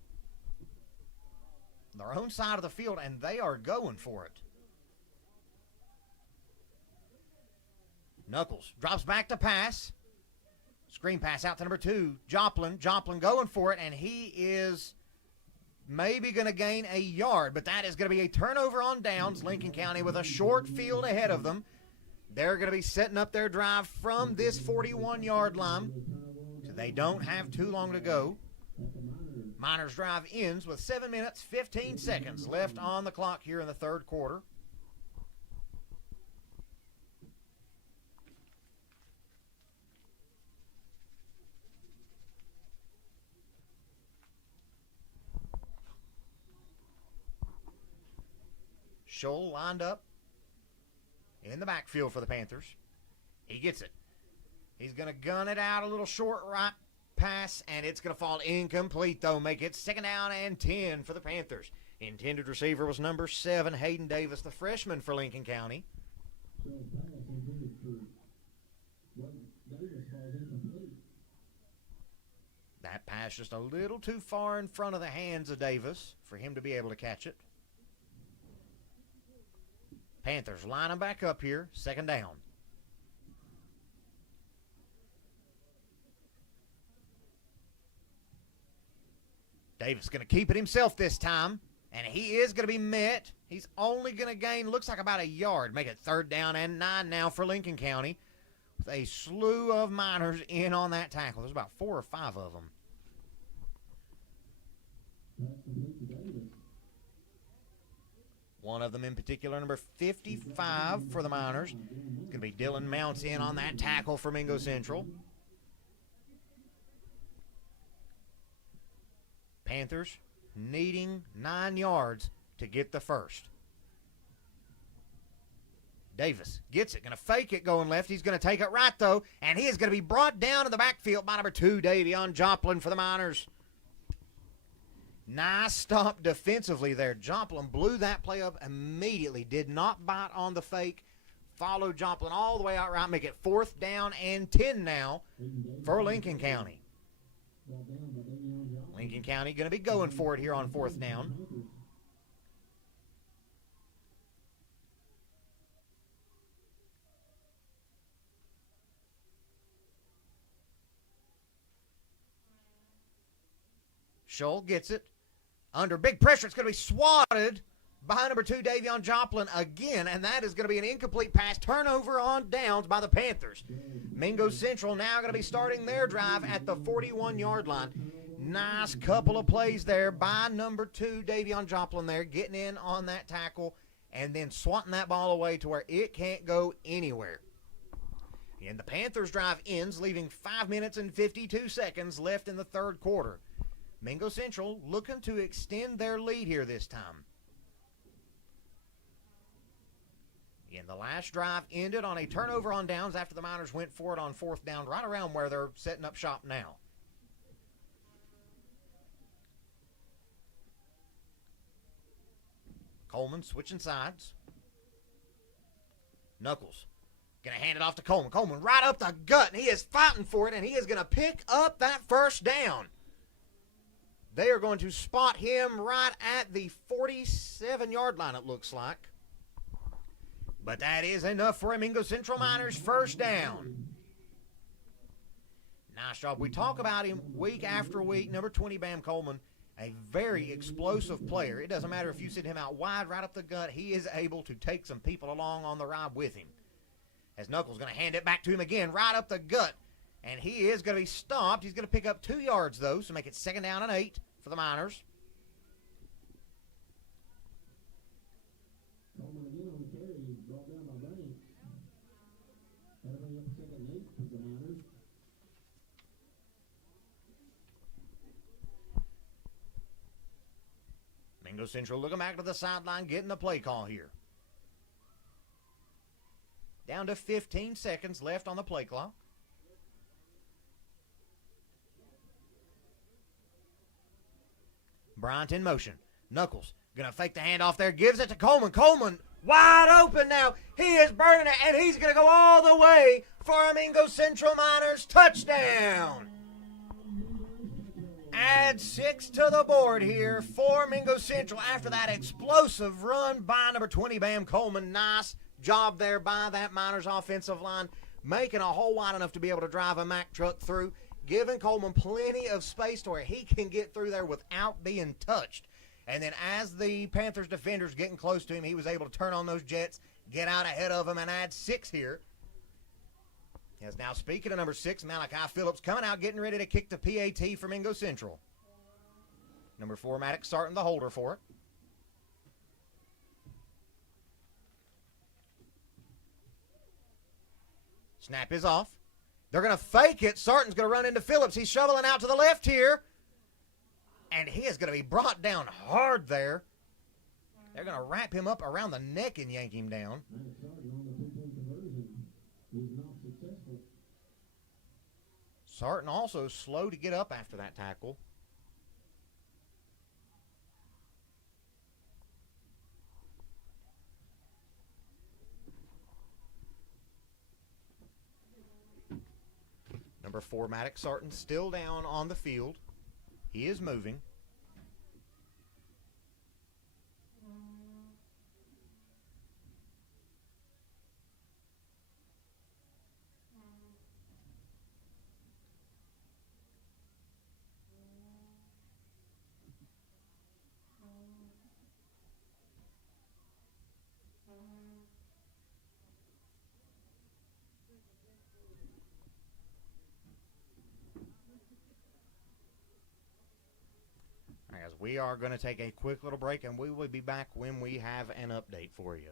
their own side of the field, and they are going for it. Knuckles drops back to pass. Screen pass out to number 2, Joplin. Joplin going for it, and he is maybe going to gain a yard, but that is going to be a turnover on downs. Lincoln County with a short field ahead of them. They're going to be setting up their drive from this 41-yard line, so they don't have too long to go. Miners drive ends with 7 minutes, 15 seconds left on the clock here in the third quarter. Scholl lined up in the backfield for the Panthers. He gets it. He's going to gun it out a little short right pass, and it's going to fall incomplete, though. Make it 2nd down and 10 for the Panthers. Intended receiver was number 7, Hayden Davis, the freshman for Lincoln County. That pass just a little too far in front of the hands of Davis for him to be able to catch it. Panthers lining back up here, 2nd down. Davis going to keep it himself this time, and he is going to be met. He's only going to gain, looks like about a yard. Make it 3rd down and 9 now for Lincoln County, with a slew of Miners in on that tackle. There's about 4 or 5 of them. One of them in particular, number 55 for the Miners. It's going to be Dylan Mounts in on that tackle for Mingo Central. Panthers needing 9 yards to get the first. Davis gets it, going to fake it going left. He's going to take it right, though, and he is going to be brought down to the backfield by number 2, Davion Joplin for the Miners. Nice stop defensively there. Joplin blew that play up immediately. Did not bite on the fake. Followed Joplin all the way out right. Make it 4th down and 10 now for Lincoln County. Lincoln County going to be going for it here on 4th down. Scholl gets it. Under big pressure, it's going to be swatted by number 2, Davion Joplin again, and that is going to be an incomplete pass. Turnover on downs by the Panthers. Mingo Central now going to be starting their drive at the 41-yard line. Nice couple of plays there by number 2, Davion Joplin there, getting in on that tackle and then swatting that ball away to where it can't go anywhere. And the Panthers' drive ends, leaving 5 minutes and 52 seconds left in the third quarter. Mingo Central looking to extend their lead here this time. And the last drive ended on a turnover on downs after the Miners went for it on fourth down, right around where they're setting up shop now. Coleman switching sides. Knuckles going to hand it off to Coleman. Coleman right up the gut, and he is fighting for it, and he is going to pick up that first down. They are going to spot him right at the 47-yard line, it looks like. But that is enough for a Mingo Central Miners first down. Nice job. We talk about him week after week. Number 20, Bam Coleman, a very explosive player. It doesn't matter if you send him out wide, right up the gut. He is able to take some people along on the ride with him. As Knuckles going to hand it back to him again, right up the gut. And he is going to be stopped. He's going to pick up 2 yards, though, so make it 2nd down and 8 for the Miners. Coleman again on the carry. He's brought down by Banks. That'll bring up 2nd and 8 for the Miners. Mingo Central looking back to the sideline, getting the play call here. Down to 15 seconds left on the play clock. Bryant in motion. Knuckles going to fake the handoff there. Gives it to Coleman. Coleman wide open now. He is burning it, and he's going to go all the way for a Mingo Central Miners touchdown. Add 6 to the board here for Mingo Central after that explosive run by number 20, Bam Coleman. Nice job there by that Miners offensive line, making a hole wide enough to be able to drive a Mack truck through, giving Coleman plenty of space to where he can get through there without being touched. And then as the Panthers defenders getting close to him, he was able to turn on those jets, get out ahead of them, and add 6 here. As now, speaking of number 6, Malachi Phillips coming out, getting ready to kick the PAT for Mingo Central. Number 4, Maddox starting the holder for it. Snap is off. They're going to fake it. Sarton's going to run into Phillips. He's shoveling out to the left here. And he is going to be brought down hard there. They're going to wrap him up around the neck and yank him down. Sarton also slow to get up after that tackle. Number 4, Maddox Sarton, still down on the field. He is moving. As we are going to take a quick little break, and we will be back when we have an update for you.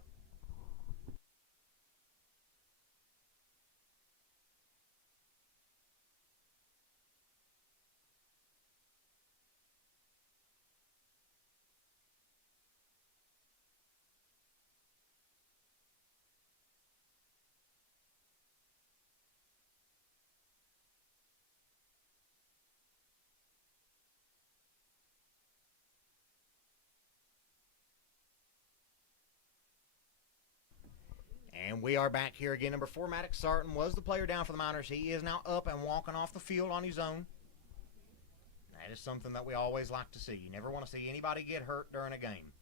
And we are back here again. Number 4, Maddox Sarton was the player down for the Miners. He is now up and walking off the field on his own. That is something that we always like to see. You never want to see anybody get hurt during a game.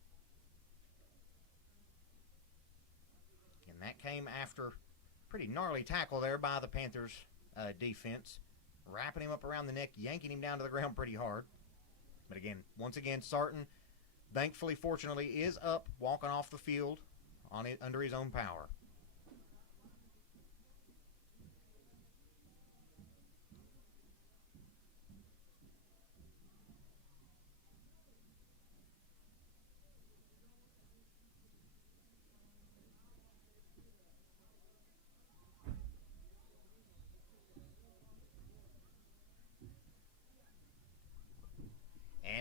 And that came after a pretty gnarly tackle there by the Panthers defense. Wrapping him up around the neck, yanking him down to the ground pretty hard. But again, once again, Sarton, thankfully, fortunately, is up, walking off the field on it under his own power.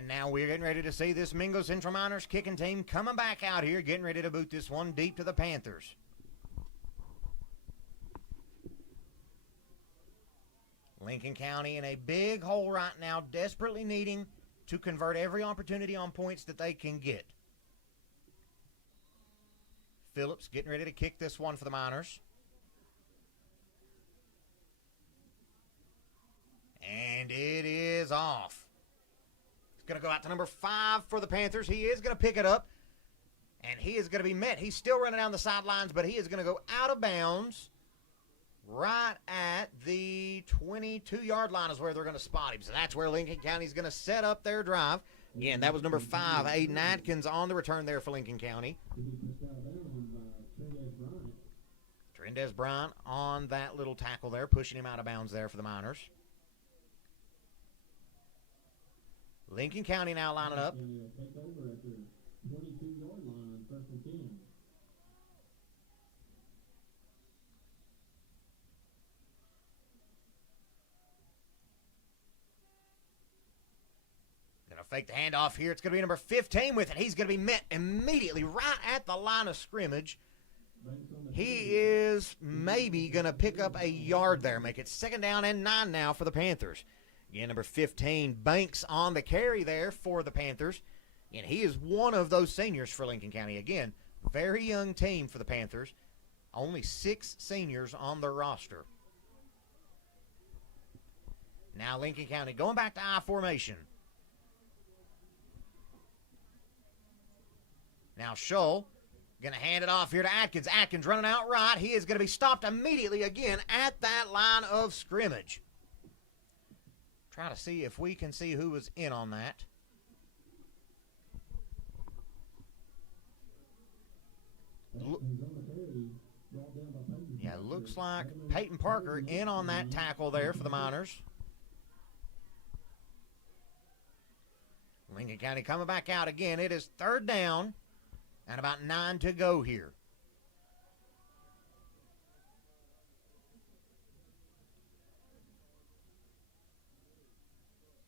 And now we're getting ready to see this Mingo Central Miners kicking team coming back out here, getting ready to boot this one deep to the Panthers. Lincoln County in a big hole right now, desperately needing to convert every opportunity on points that they can get. Phillips getting ready to kick this one for the Miners. And it is off. It's going to go out to number 5 for the Panthers. He is going to pick it up, and he is going to be met. He's still running down the sidelines, but he is going to go out of bounds right at the 22-yard line is where they're going to spot him. So that's where Lincoln County is going to set up their drive. Again, that was number 5, Aiden Atkins, on the return there for Lincoln County. Trendez Bryant on that little tackle there, pushing him out of bounds there for the Miners. Lincoln County now lining up. Gonna fake the handoff here. It's gonna be number 15 with it. He's gonna be met immediately right at the line of scrimmage. He is maybe gonna pick up a yard there, make it 2nd down and 9 now for the Panthers. Again, number 15, Banks on the carry there for the Panthers. And he is one of those seniors for Lincoln County. Again, very young team for the Panthers. Only 6 seniors on their roster. Now Lincoln County going back to I formation. Now Shull going to hand it off here to Atkins. Atkins running out right. He is going to be stopped immediately again at that line of scrimmage. Try to see if we can see who was in on that. Yeah, looks like Peyton Parker in on that tackle there for the Miners. Lincoln County coming back out again. It is 3rd down and about 9 to go here.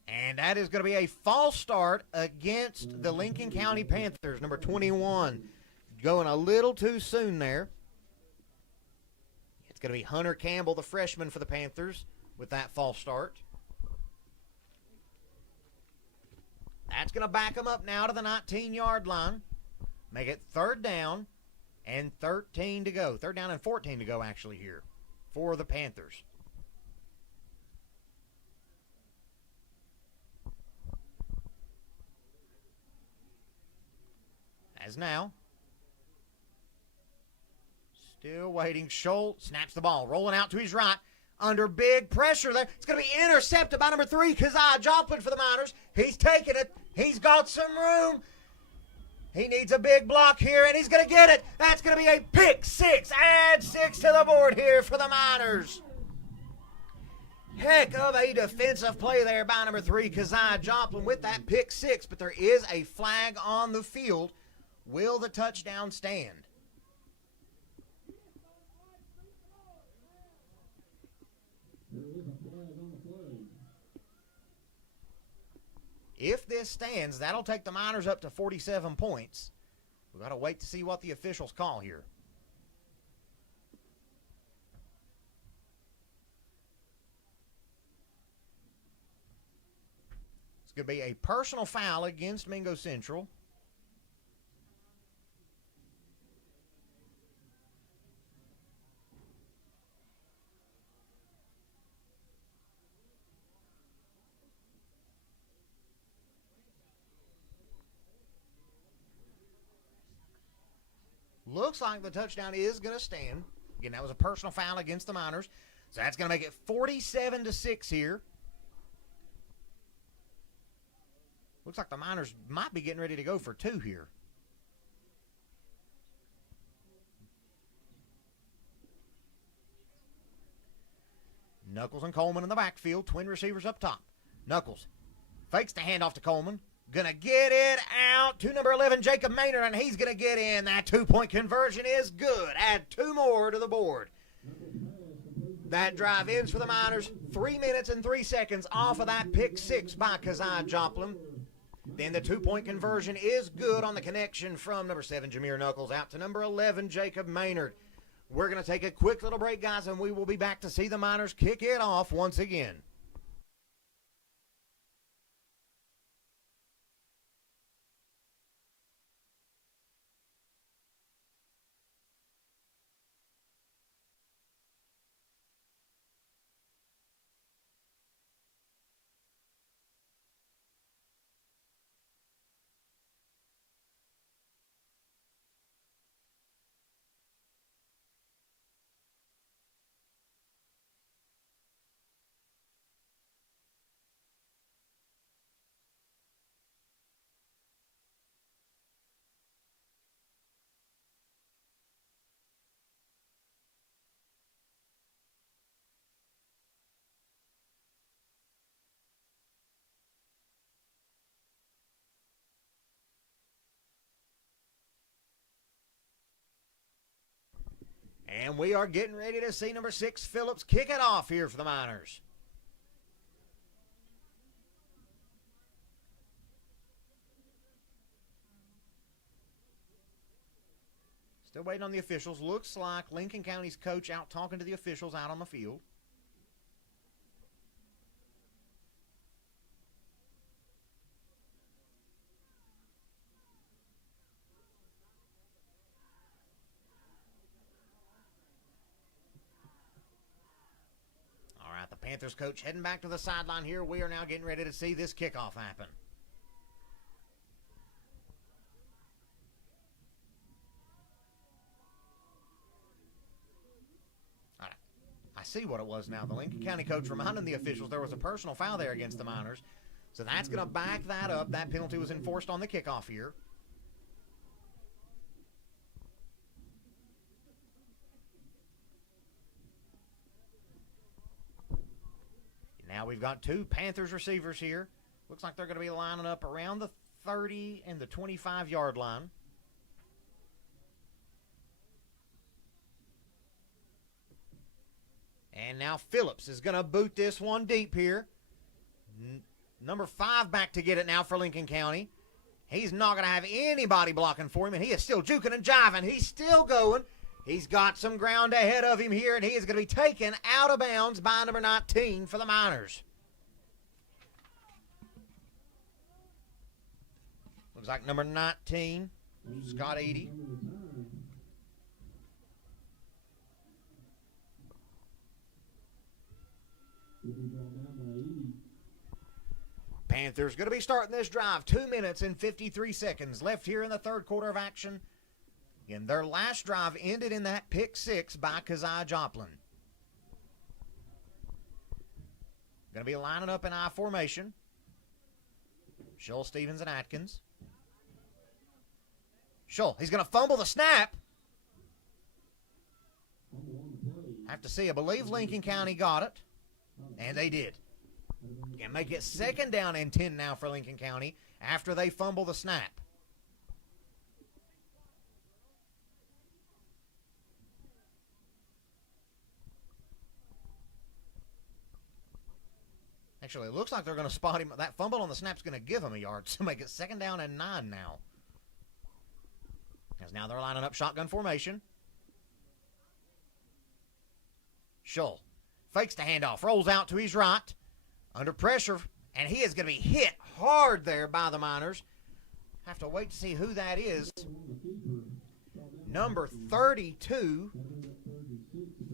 And that is going to be a false start against the Lincoln County Panthers. Number 21 going a little too soon there. It's going to be Hunter Campbell, the freshman for the Panthers, with that false start. That's going to back them up now to the 19-yard line. Make it 3rd down and 13 to go. 3rd down and 14 to go, actually, here for the Panthers. As now, still waiting. Schultz snaps the ball, rolling out to his right, under big pressure there. It's going to be intercepted by number 3, Keziah Joplin for the Miners. He's taking it. He's got some room. He needs a big block here, and he's going to get it. That's going to be a pick 6. Add 6 to the board here for the Miners. Heck of a defensive play there by number 3, Keziah Joplin, with that pick 6. But there is a flag on the field. Will the touchdown stand? If this stands, that'll take the Miners up to 47 points. We've got to wait to see what the officials call here. It's going to be a personal foul against Mingo Central. Looks like the touchdown is going to stand. Again, that was a personal foul against the Miners. So that's going to make it 47-6 here. Looks like the Miners might be getting ready to go for 2 here. Knuckles and Coleman in the backfield. Twin receivers up top. Knuckles fakes the handoff to Coleman. Gonna get it out to number 11, Jacob Maynard, and he's gonna get in. That 2-point conversion is good. Add 2 more to the board. That drive ends for the Miners. 3 minutes and 3 seconds off of that pick 6 by Keziah Joplin. Then the 2-point conversion is good on the connection from number 7, Jameer Knuckles, out to number 11, Jacob Maynard. We're going to take a quick little break, guys, and we will be back to see the Miners kick it off once again. And we are getting ready to see number 6, Phillips, kick it off here for the Miners. Still waiting on the officials. Looks like Lincoln County's coach out talking to the officials out on the field. All right, the Panthers coach heading back to the sideline here. We are now getting ready to see this kickoff happen. I see what it was now. The Lincoln County coach reminding the officials there was a personal foul there against the Miners. So that's going to back that up. That penalty was enforced on the kickoff here. Now we've got 2 Panthers receivers here. Looks like they're going to be lining up around the 30 and the 25-yard line. And now Phillips is going to boot this one deep here. Number 5 back to get it now for Lincoln County. He's not going to have anybody blocking for him, and he is still juking and jiving. He's still going. He's got some ground ahead of him here, and he is going to be taken out of bounds by number 19 for the Miners. Looks like number 19, Scott Eady. Panthers going to be starting this drive. 2 minutes and 53 seconds left here in the third quarter of action. And their last drive ended in that pick 6 by Keziah Joplin. Going to be lining up in I formation. Shull, Stevens, and Atkins. Shull, he's going to fumble the snap. Have to see, I believe Lincoln County got it. And they did. And make it 2nd down and 10 now for Lincoln County after they fumble the snap. Actually, it looks like they're going to spot him. That fumble on the snap's going to give him a yard, so make it 2nd down and 9 now. As now they're lining up shotgun formation. Shull fakes the handoff, rolls out to his right. Under pressure, and he is going to be hit hard there by the Miners. Have to wait to see who that is. Number 32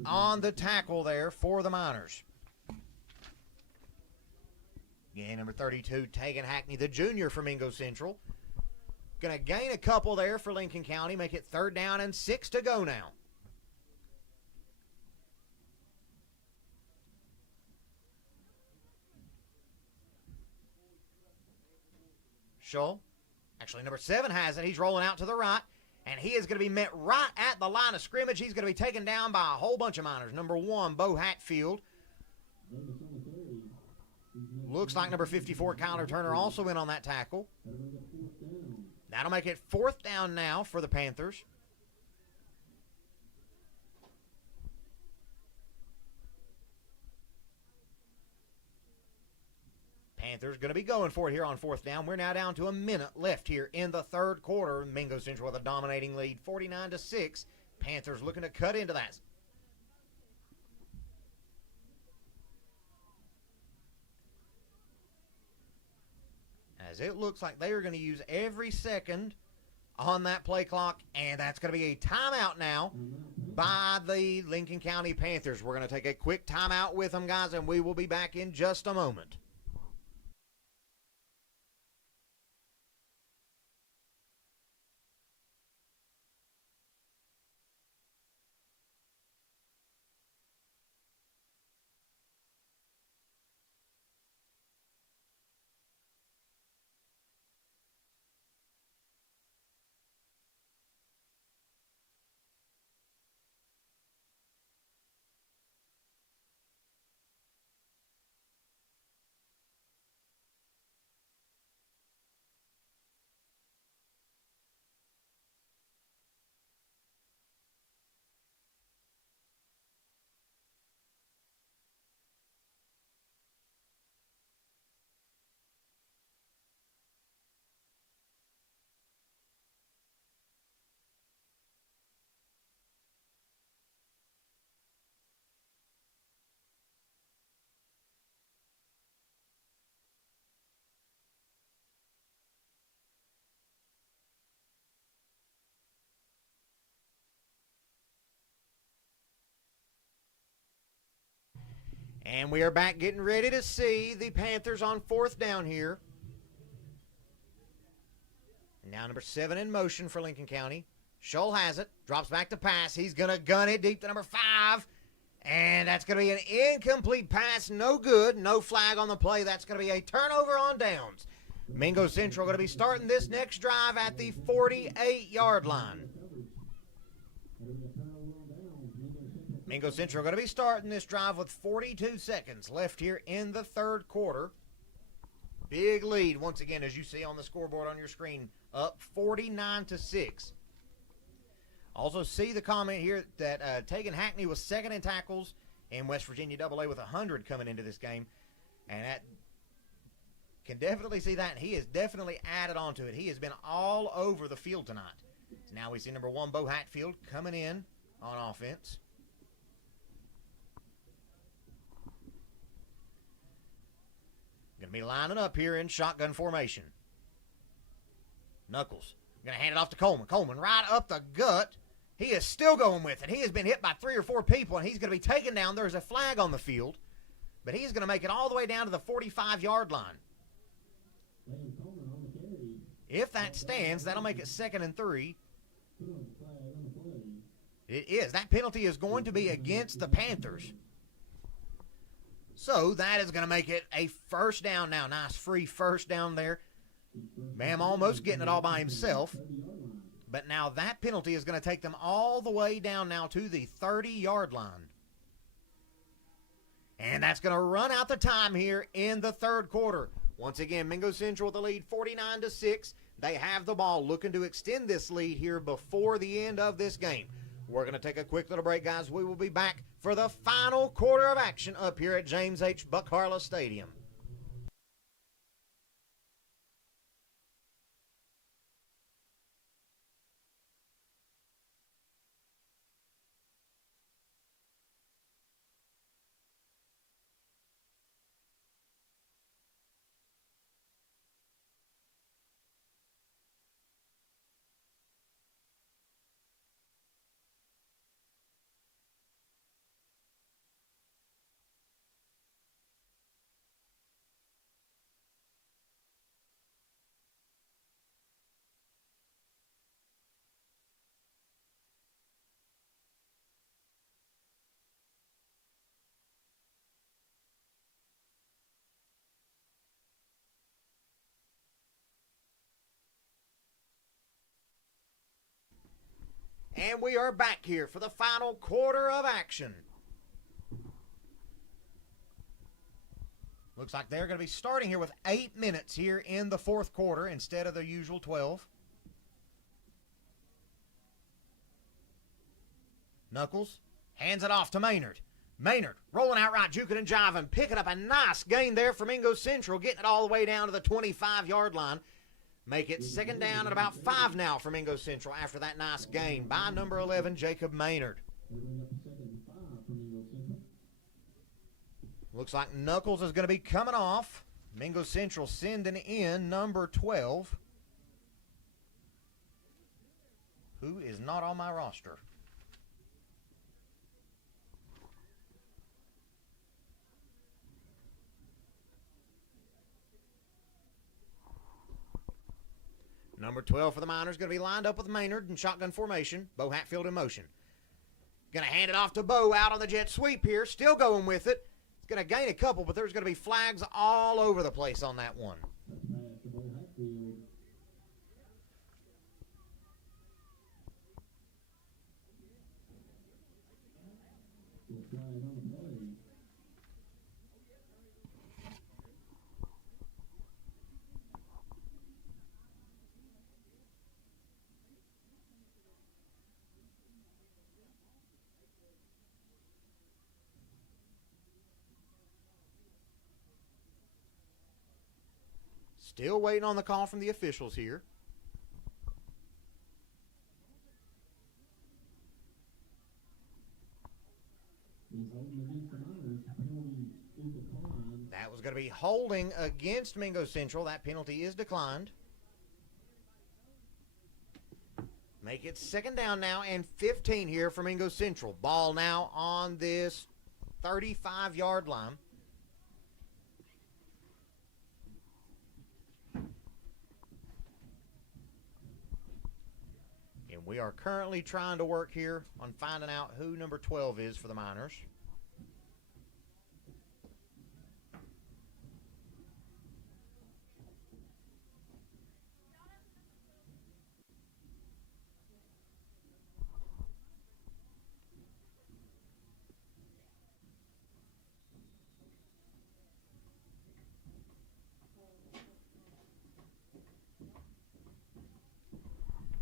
on the tackle there for the Miners. Yeah, number 32, Tegan Hackney, the junior from Mingo Central. Going to gain a couple there for Lincoln County, make it 3rd down and 6 to go now. Shull. Actually, number 7 has it. He's rolling out to the right, and he is going to be met right at the line of scrimmage. He's going to be taken down by a whole bunch of Miners. Number 1, Bo Hatfield. Looks like number 54, Kyler Turner, also in on that tackle. That'll make it 4th down now for the Panthers. Panthers going to be going for it here on fourth down. We're now down to a minute left here in the third quarter. Mingo Central with a dominating lead, 49-6. Panthers looking to cut into that. As it looks like they are going to use every second on that play clock, and that's going to be a timeout now by the Lincoln County Panthers. We're going to take a quick timeout with them, guys, and we will be back in just a moment. And we are back getting ready to see the Panthers on fourth down here. Now number 7 in motion for Lincoln County. Scholl has it. Drops back to pass. He's going to gun it deep to number 5. And that's going to be an incomplete pass. No good. No flag on the play. That's going to be a turnover on downs. Mingo Central going to be starting this next drive at the 48-yard line. Mingo Central going to be starting this drive with 42 seconds left here in the third quarter. Big lead once again, as you see on the scoreboard on your screen, up 49-6. Also see the comment here that Tegan Hackney was second in tackles in West Virginia AA with 100 coming into this game. And that can definitely see that. He has definitely added on to it. He has been all over the field tonight. So now we see number 1, Bo Hatfield, coming in on offense. Going to be lining up here in shotgun formation. Knuckles going to hand it off to Coleman. Coleman right up the gut. He is still going with it. He has been hit by 3 or 4 people, and he's going to be taken down. There's a flag on the field, but he's going to make it all the way down to the 45-yard line. If that stands, that'll make it 2nd and 3. It is. That penalty is going to be against the Panthers. So that is going to make it a first down now. Nice free first down there. Bam almost getting it all by himself. But now that penalty is going to take them all the way down now to the 30-yard line. And that's going to run out the time here in the third quarter. Once again, Mingo Central with the lead 49-6. They have the ball, looking to extend this lead here before the end of this game. We're going to take a quick little break, guys. We will be back for the final quarter of action up here at James H. Buckharla Stadium. And we are back here for the final quarter of action. Looks like they're going to be starting here with 8 minutes here in the fourth quarter instead of the usual 12. Knuckles hands it off to Maynard. Maynard rolling out right, juking and jiving, picking up a nice gain there for Mingo Central, getting it all the way down to the 25-yard line. Make it second down and about 5 now for Mingo Central after that nice gain by number 11, Jacob Maynard. Looks like Knuckles is going to be coming off. Mingo Central sending in number 12, who is not on my roster. Number 12 for the Miners going to be lined up with Maynard in shotgun formation. Bo Hatfield in motion. Going to hand it off to Bo out on the jet sweep here. Still going with it. It's going to gain a couple, but there's going to be flags all over the place on that one. Still waiting on the call from the officials here. That was going to be holding against Mingo Central. That penalty is declined. Make it second down now and 15 here for Mingo Central. Ball now on this 35-yard line. And we are currently trying to work here on finding out who number 12 is for the Miners.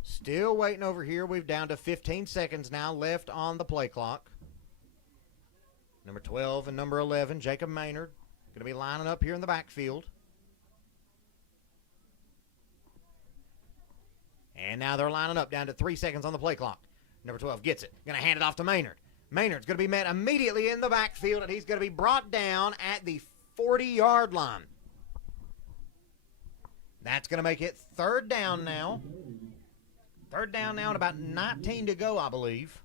Still waiting over here. We've down to 15 seconds now left on the play clock. Number 12 and number 11, Jacob Maynard, going to be lining up here in the backfield. And now they're lining up down to 3 seconds on the play clock. Number 12 gets it. Going to hand it off to Maynard. Maynard's going to be met immediately in the backfield, and he's going to be brought down at the 40-yard line. That's going to make it third down now. Third down now and about 19 to go, I believe.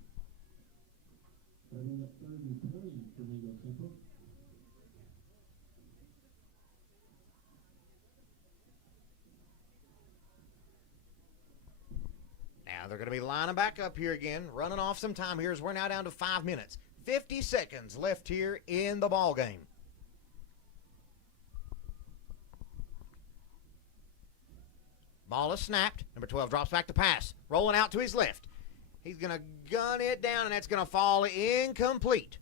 Now they're going to be lining back up here again, running off some time here as we're now down to 5 minutes. 50 seconds left here in the ball game. Ball is snapped. Number 12 drops back to pass. Rolling out to his left. He's going to gun it down, and it's going to fall incomplete.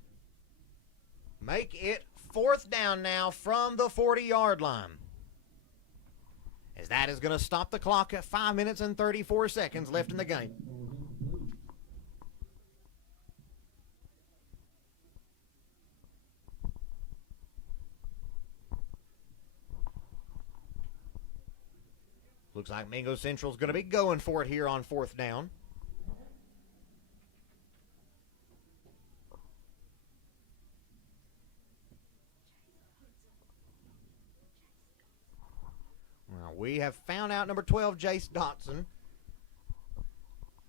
Make it fourth down now from the 40-yard line. As that is going to stop the clock at 5 minutes and 34 seconds left in the game. Looks like Mingo Central's going to be going for it here on fourth down. Well, we have found out number 12, Jace Dotson.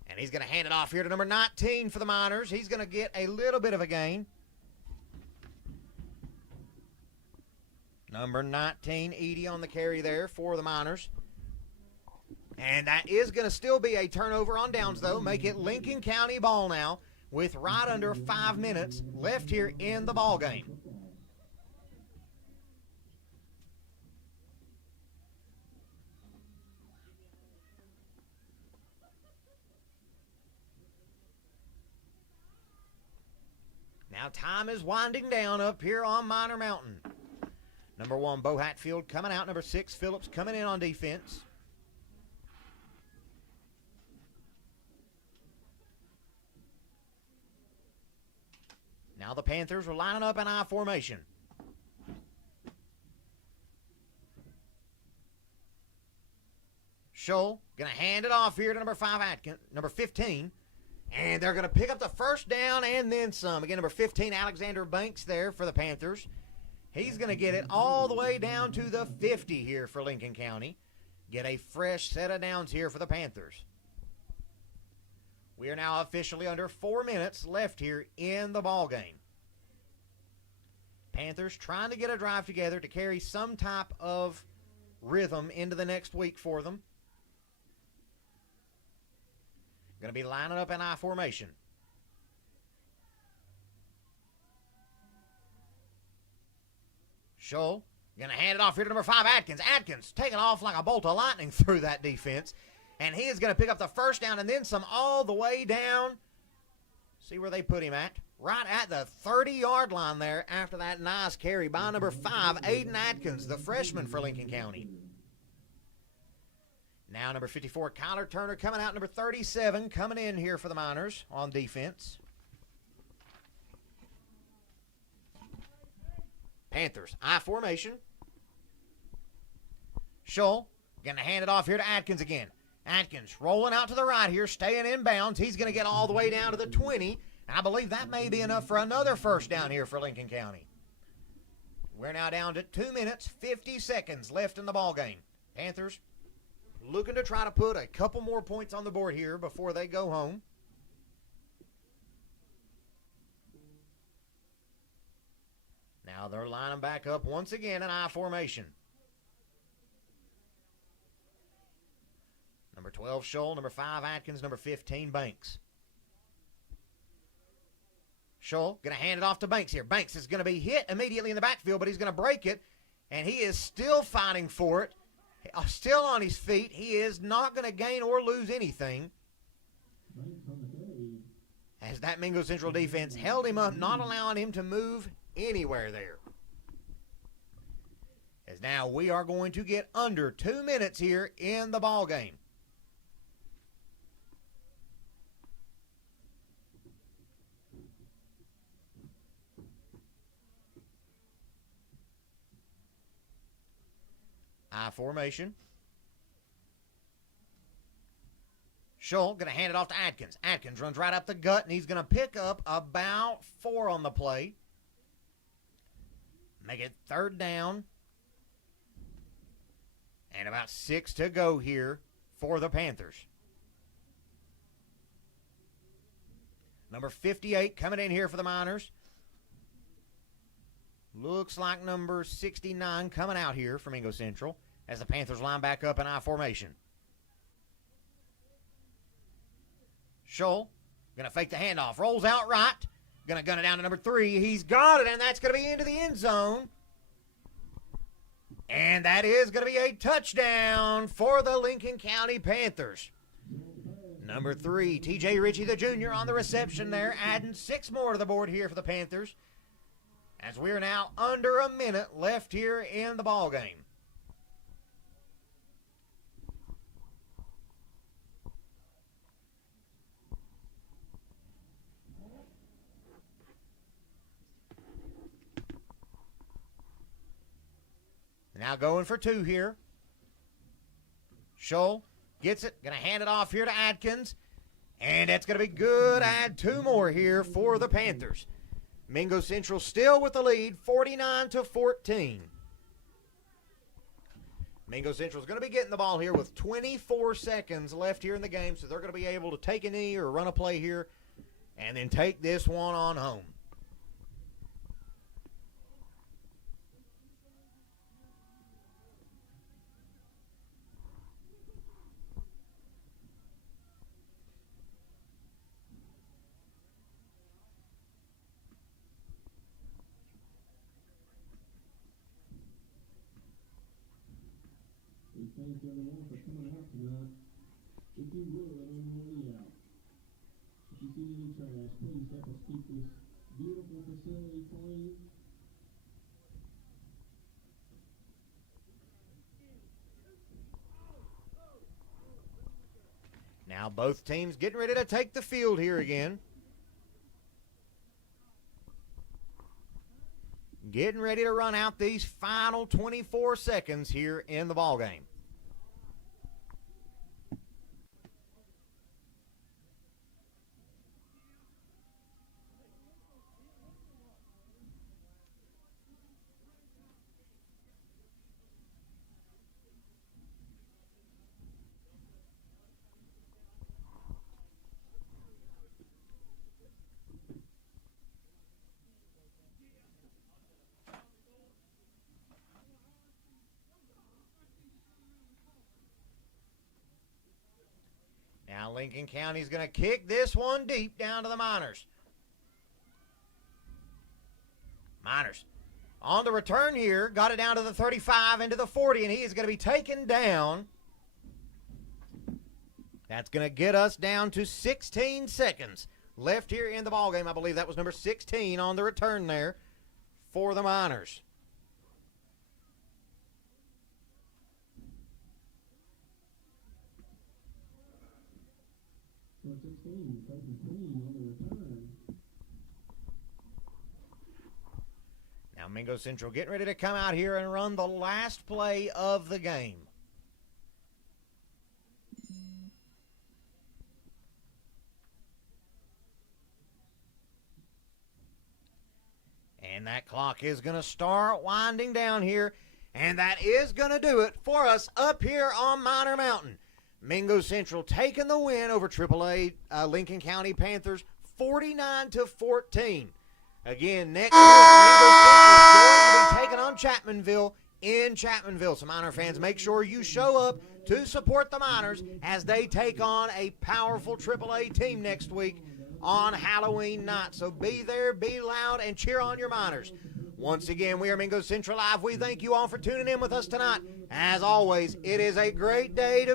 And he's going to hand it off here to number 19 for the Miners. He's going to get a little bit of a gain. Number 19, Edie on the carry there for the Miners. And that is going to still be a turnover on downs, though. Make it Lincoln County ball now with right under 5 minutes left here in the ball game. Now time is winding down up here on Minor Mountain. Number 1, Bo Hatfield coming out. Number 6, Phillips coming in on defense. Now the Panthers are lining up in I formation. Scholl going to hand it off here to number 15. And they're going to pick up the first down and then some. Again, number 15, Alexander Banks there for the Panthers. He's going to get it all the way down to the 50 here for Lincoln County. Get a fresh set of downs here for the Panthers. We are now officially under 4 minutes left here in the ball game. Panthers trying to get a drive together to carry some type of rhythm into the next week for them. Going to be lining up in I formation. Scholl going to hand it off here to number 5, Atkins. Atkins taking off like a bolt of lightning through that defense. And he is going to pick up the first down and then some all the way down. See where they put him at? Right at the 30-yard line there after that nice carry by number 5, Aiden Atkins, the freshman for Lincoln County. Now number 54, Kyler Turner coming out. Number 37 coming in here for the Miners on defense. Panthers, I formation. Scholl going to hand it off here to Atkins again. Atkins rolling out to the right here, staying in bounds. He's going to get all the way down to the 20. And I believe that may be enough for another first down here for Lincoln County. We're now down to 2 minutes, 50 seconds left in the ball game. Panthers looking to try to put a couple more points on the board here before they go home. Now they're lining back up once again in I formation. Number 12, Scholl. Number 5, Atkins. Number 15, Banks. Scholl going to hand it off to Banks here. Banks is going to be hit immediately in the backfield, but he's going to break it, and he is still fighting for it. Still on his feet. He is not going to gain or lose anything. As that Mingo Central defense held him up, not allowing him to move anywhere there. As now we are going to get under 2 minutes here in the ball game. I formation. Scholl going to hand it off to Atkins. Atkins runs right up the gut, and he's going to pick up about 4 on the play. Make it 3rd down. And about 6 to go here for the Panthers. Number 58 coming in here for the Miners. Looks like number 69 coming out here for Mingo Central as the Panthers line back up in I formation. Scholl going to fake the handoff. Rolls out right. Going to gun it down to number 3. He's got it, and that's going to be into the end zone. And that is going to be a touchdown for the Lincoln County Panthers. Number 3, TJ Ritchie, the junior, on the reception there, adding 6 more to the board here for the Panthers. As we're now under a minute left here in the ball game. Now going for 2 here. Scholl gets it. Going to hand it off here to Atkins. And that's going to be good. Add 2 more here for the Panthers. Mingo Central still with the lead, 49-14. Mingo Central is going to be getting the ball here with 24 seconds left here in the game, so they're going to be able to take a knee or run a play here and then take this one on home. Thank everyone for coming out tonight. If you would, let everybody out. If you see any trash, please help us keep this beautiful facility clean. Now both teams getting ready to take the field here again. getting ready to run out these final 24 seconds here in the ball game. Now Lincoln County's going to kick this one deep down to the Miners. Miners on the return here, got it down to the 35 into the 40, and he is going to be taken down. That's going to get us down to 16 seconds left here in the ballgame. I believe that was number 16 on the return there for the Miners. Now Mingo Central getting ready to come out here and run the last play of the game. And that clock is going to start winding down here. And that is going to do it for us up here on Miner Mountain. Mingo Central taking the win over AAA Lincoln County Panthers 49-14. Again, next week, Mingo Central is going to be taking on Chapmanville in Chapmanville. So Miner fans, make sure you show up to support the Miners as they take on a powerful AAA team next week on Halloween night. So be there, be loud, and cheer on your Miners. Once again, we are Mingo Central Live. We thank you all for tuning in with us tonight. As always, it is a great day to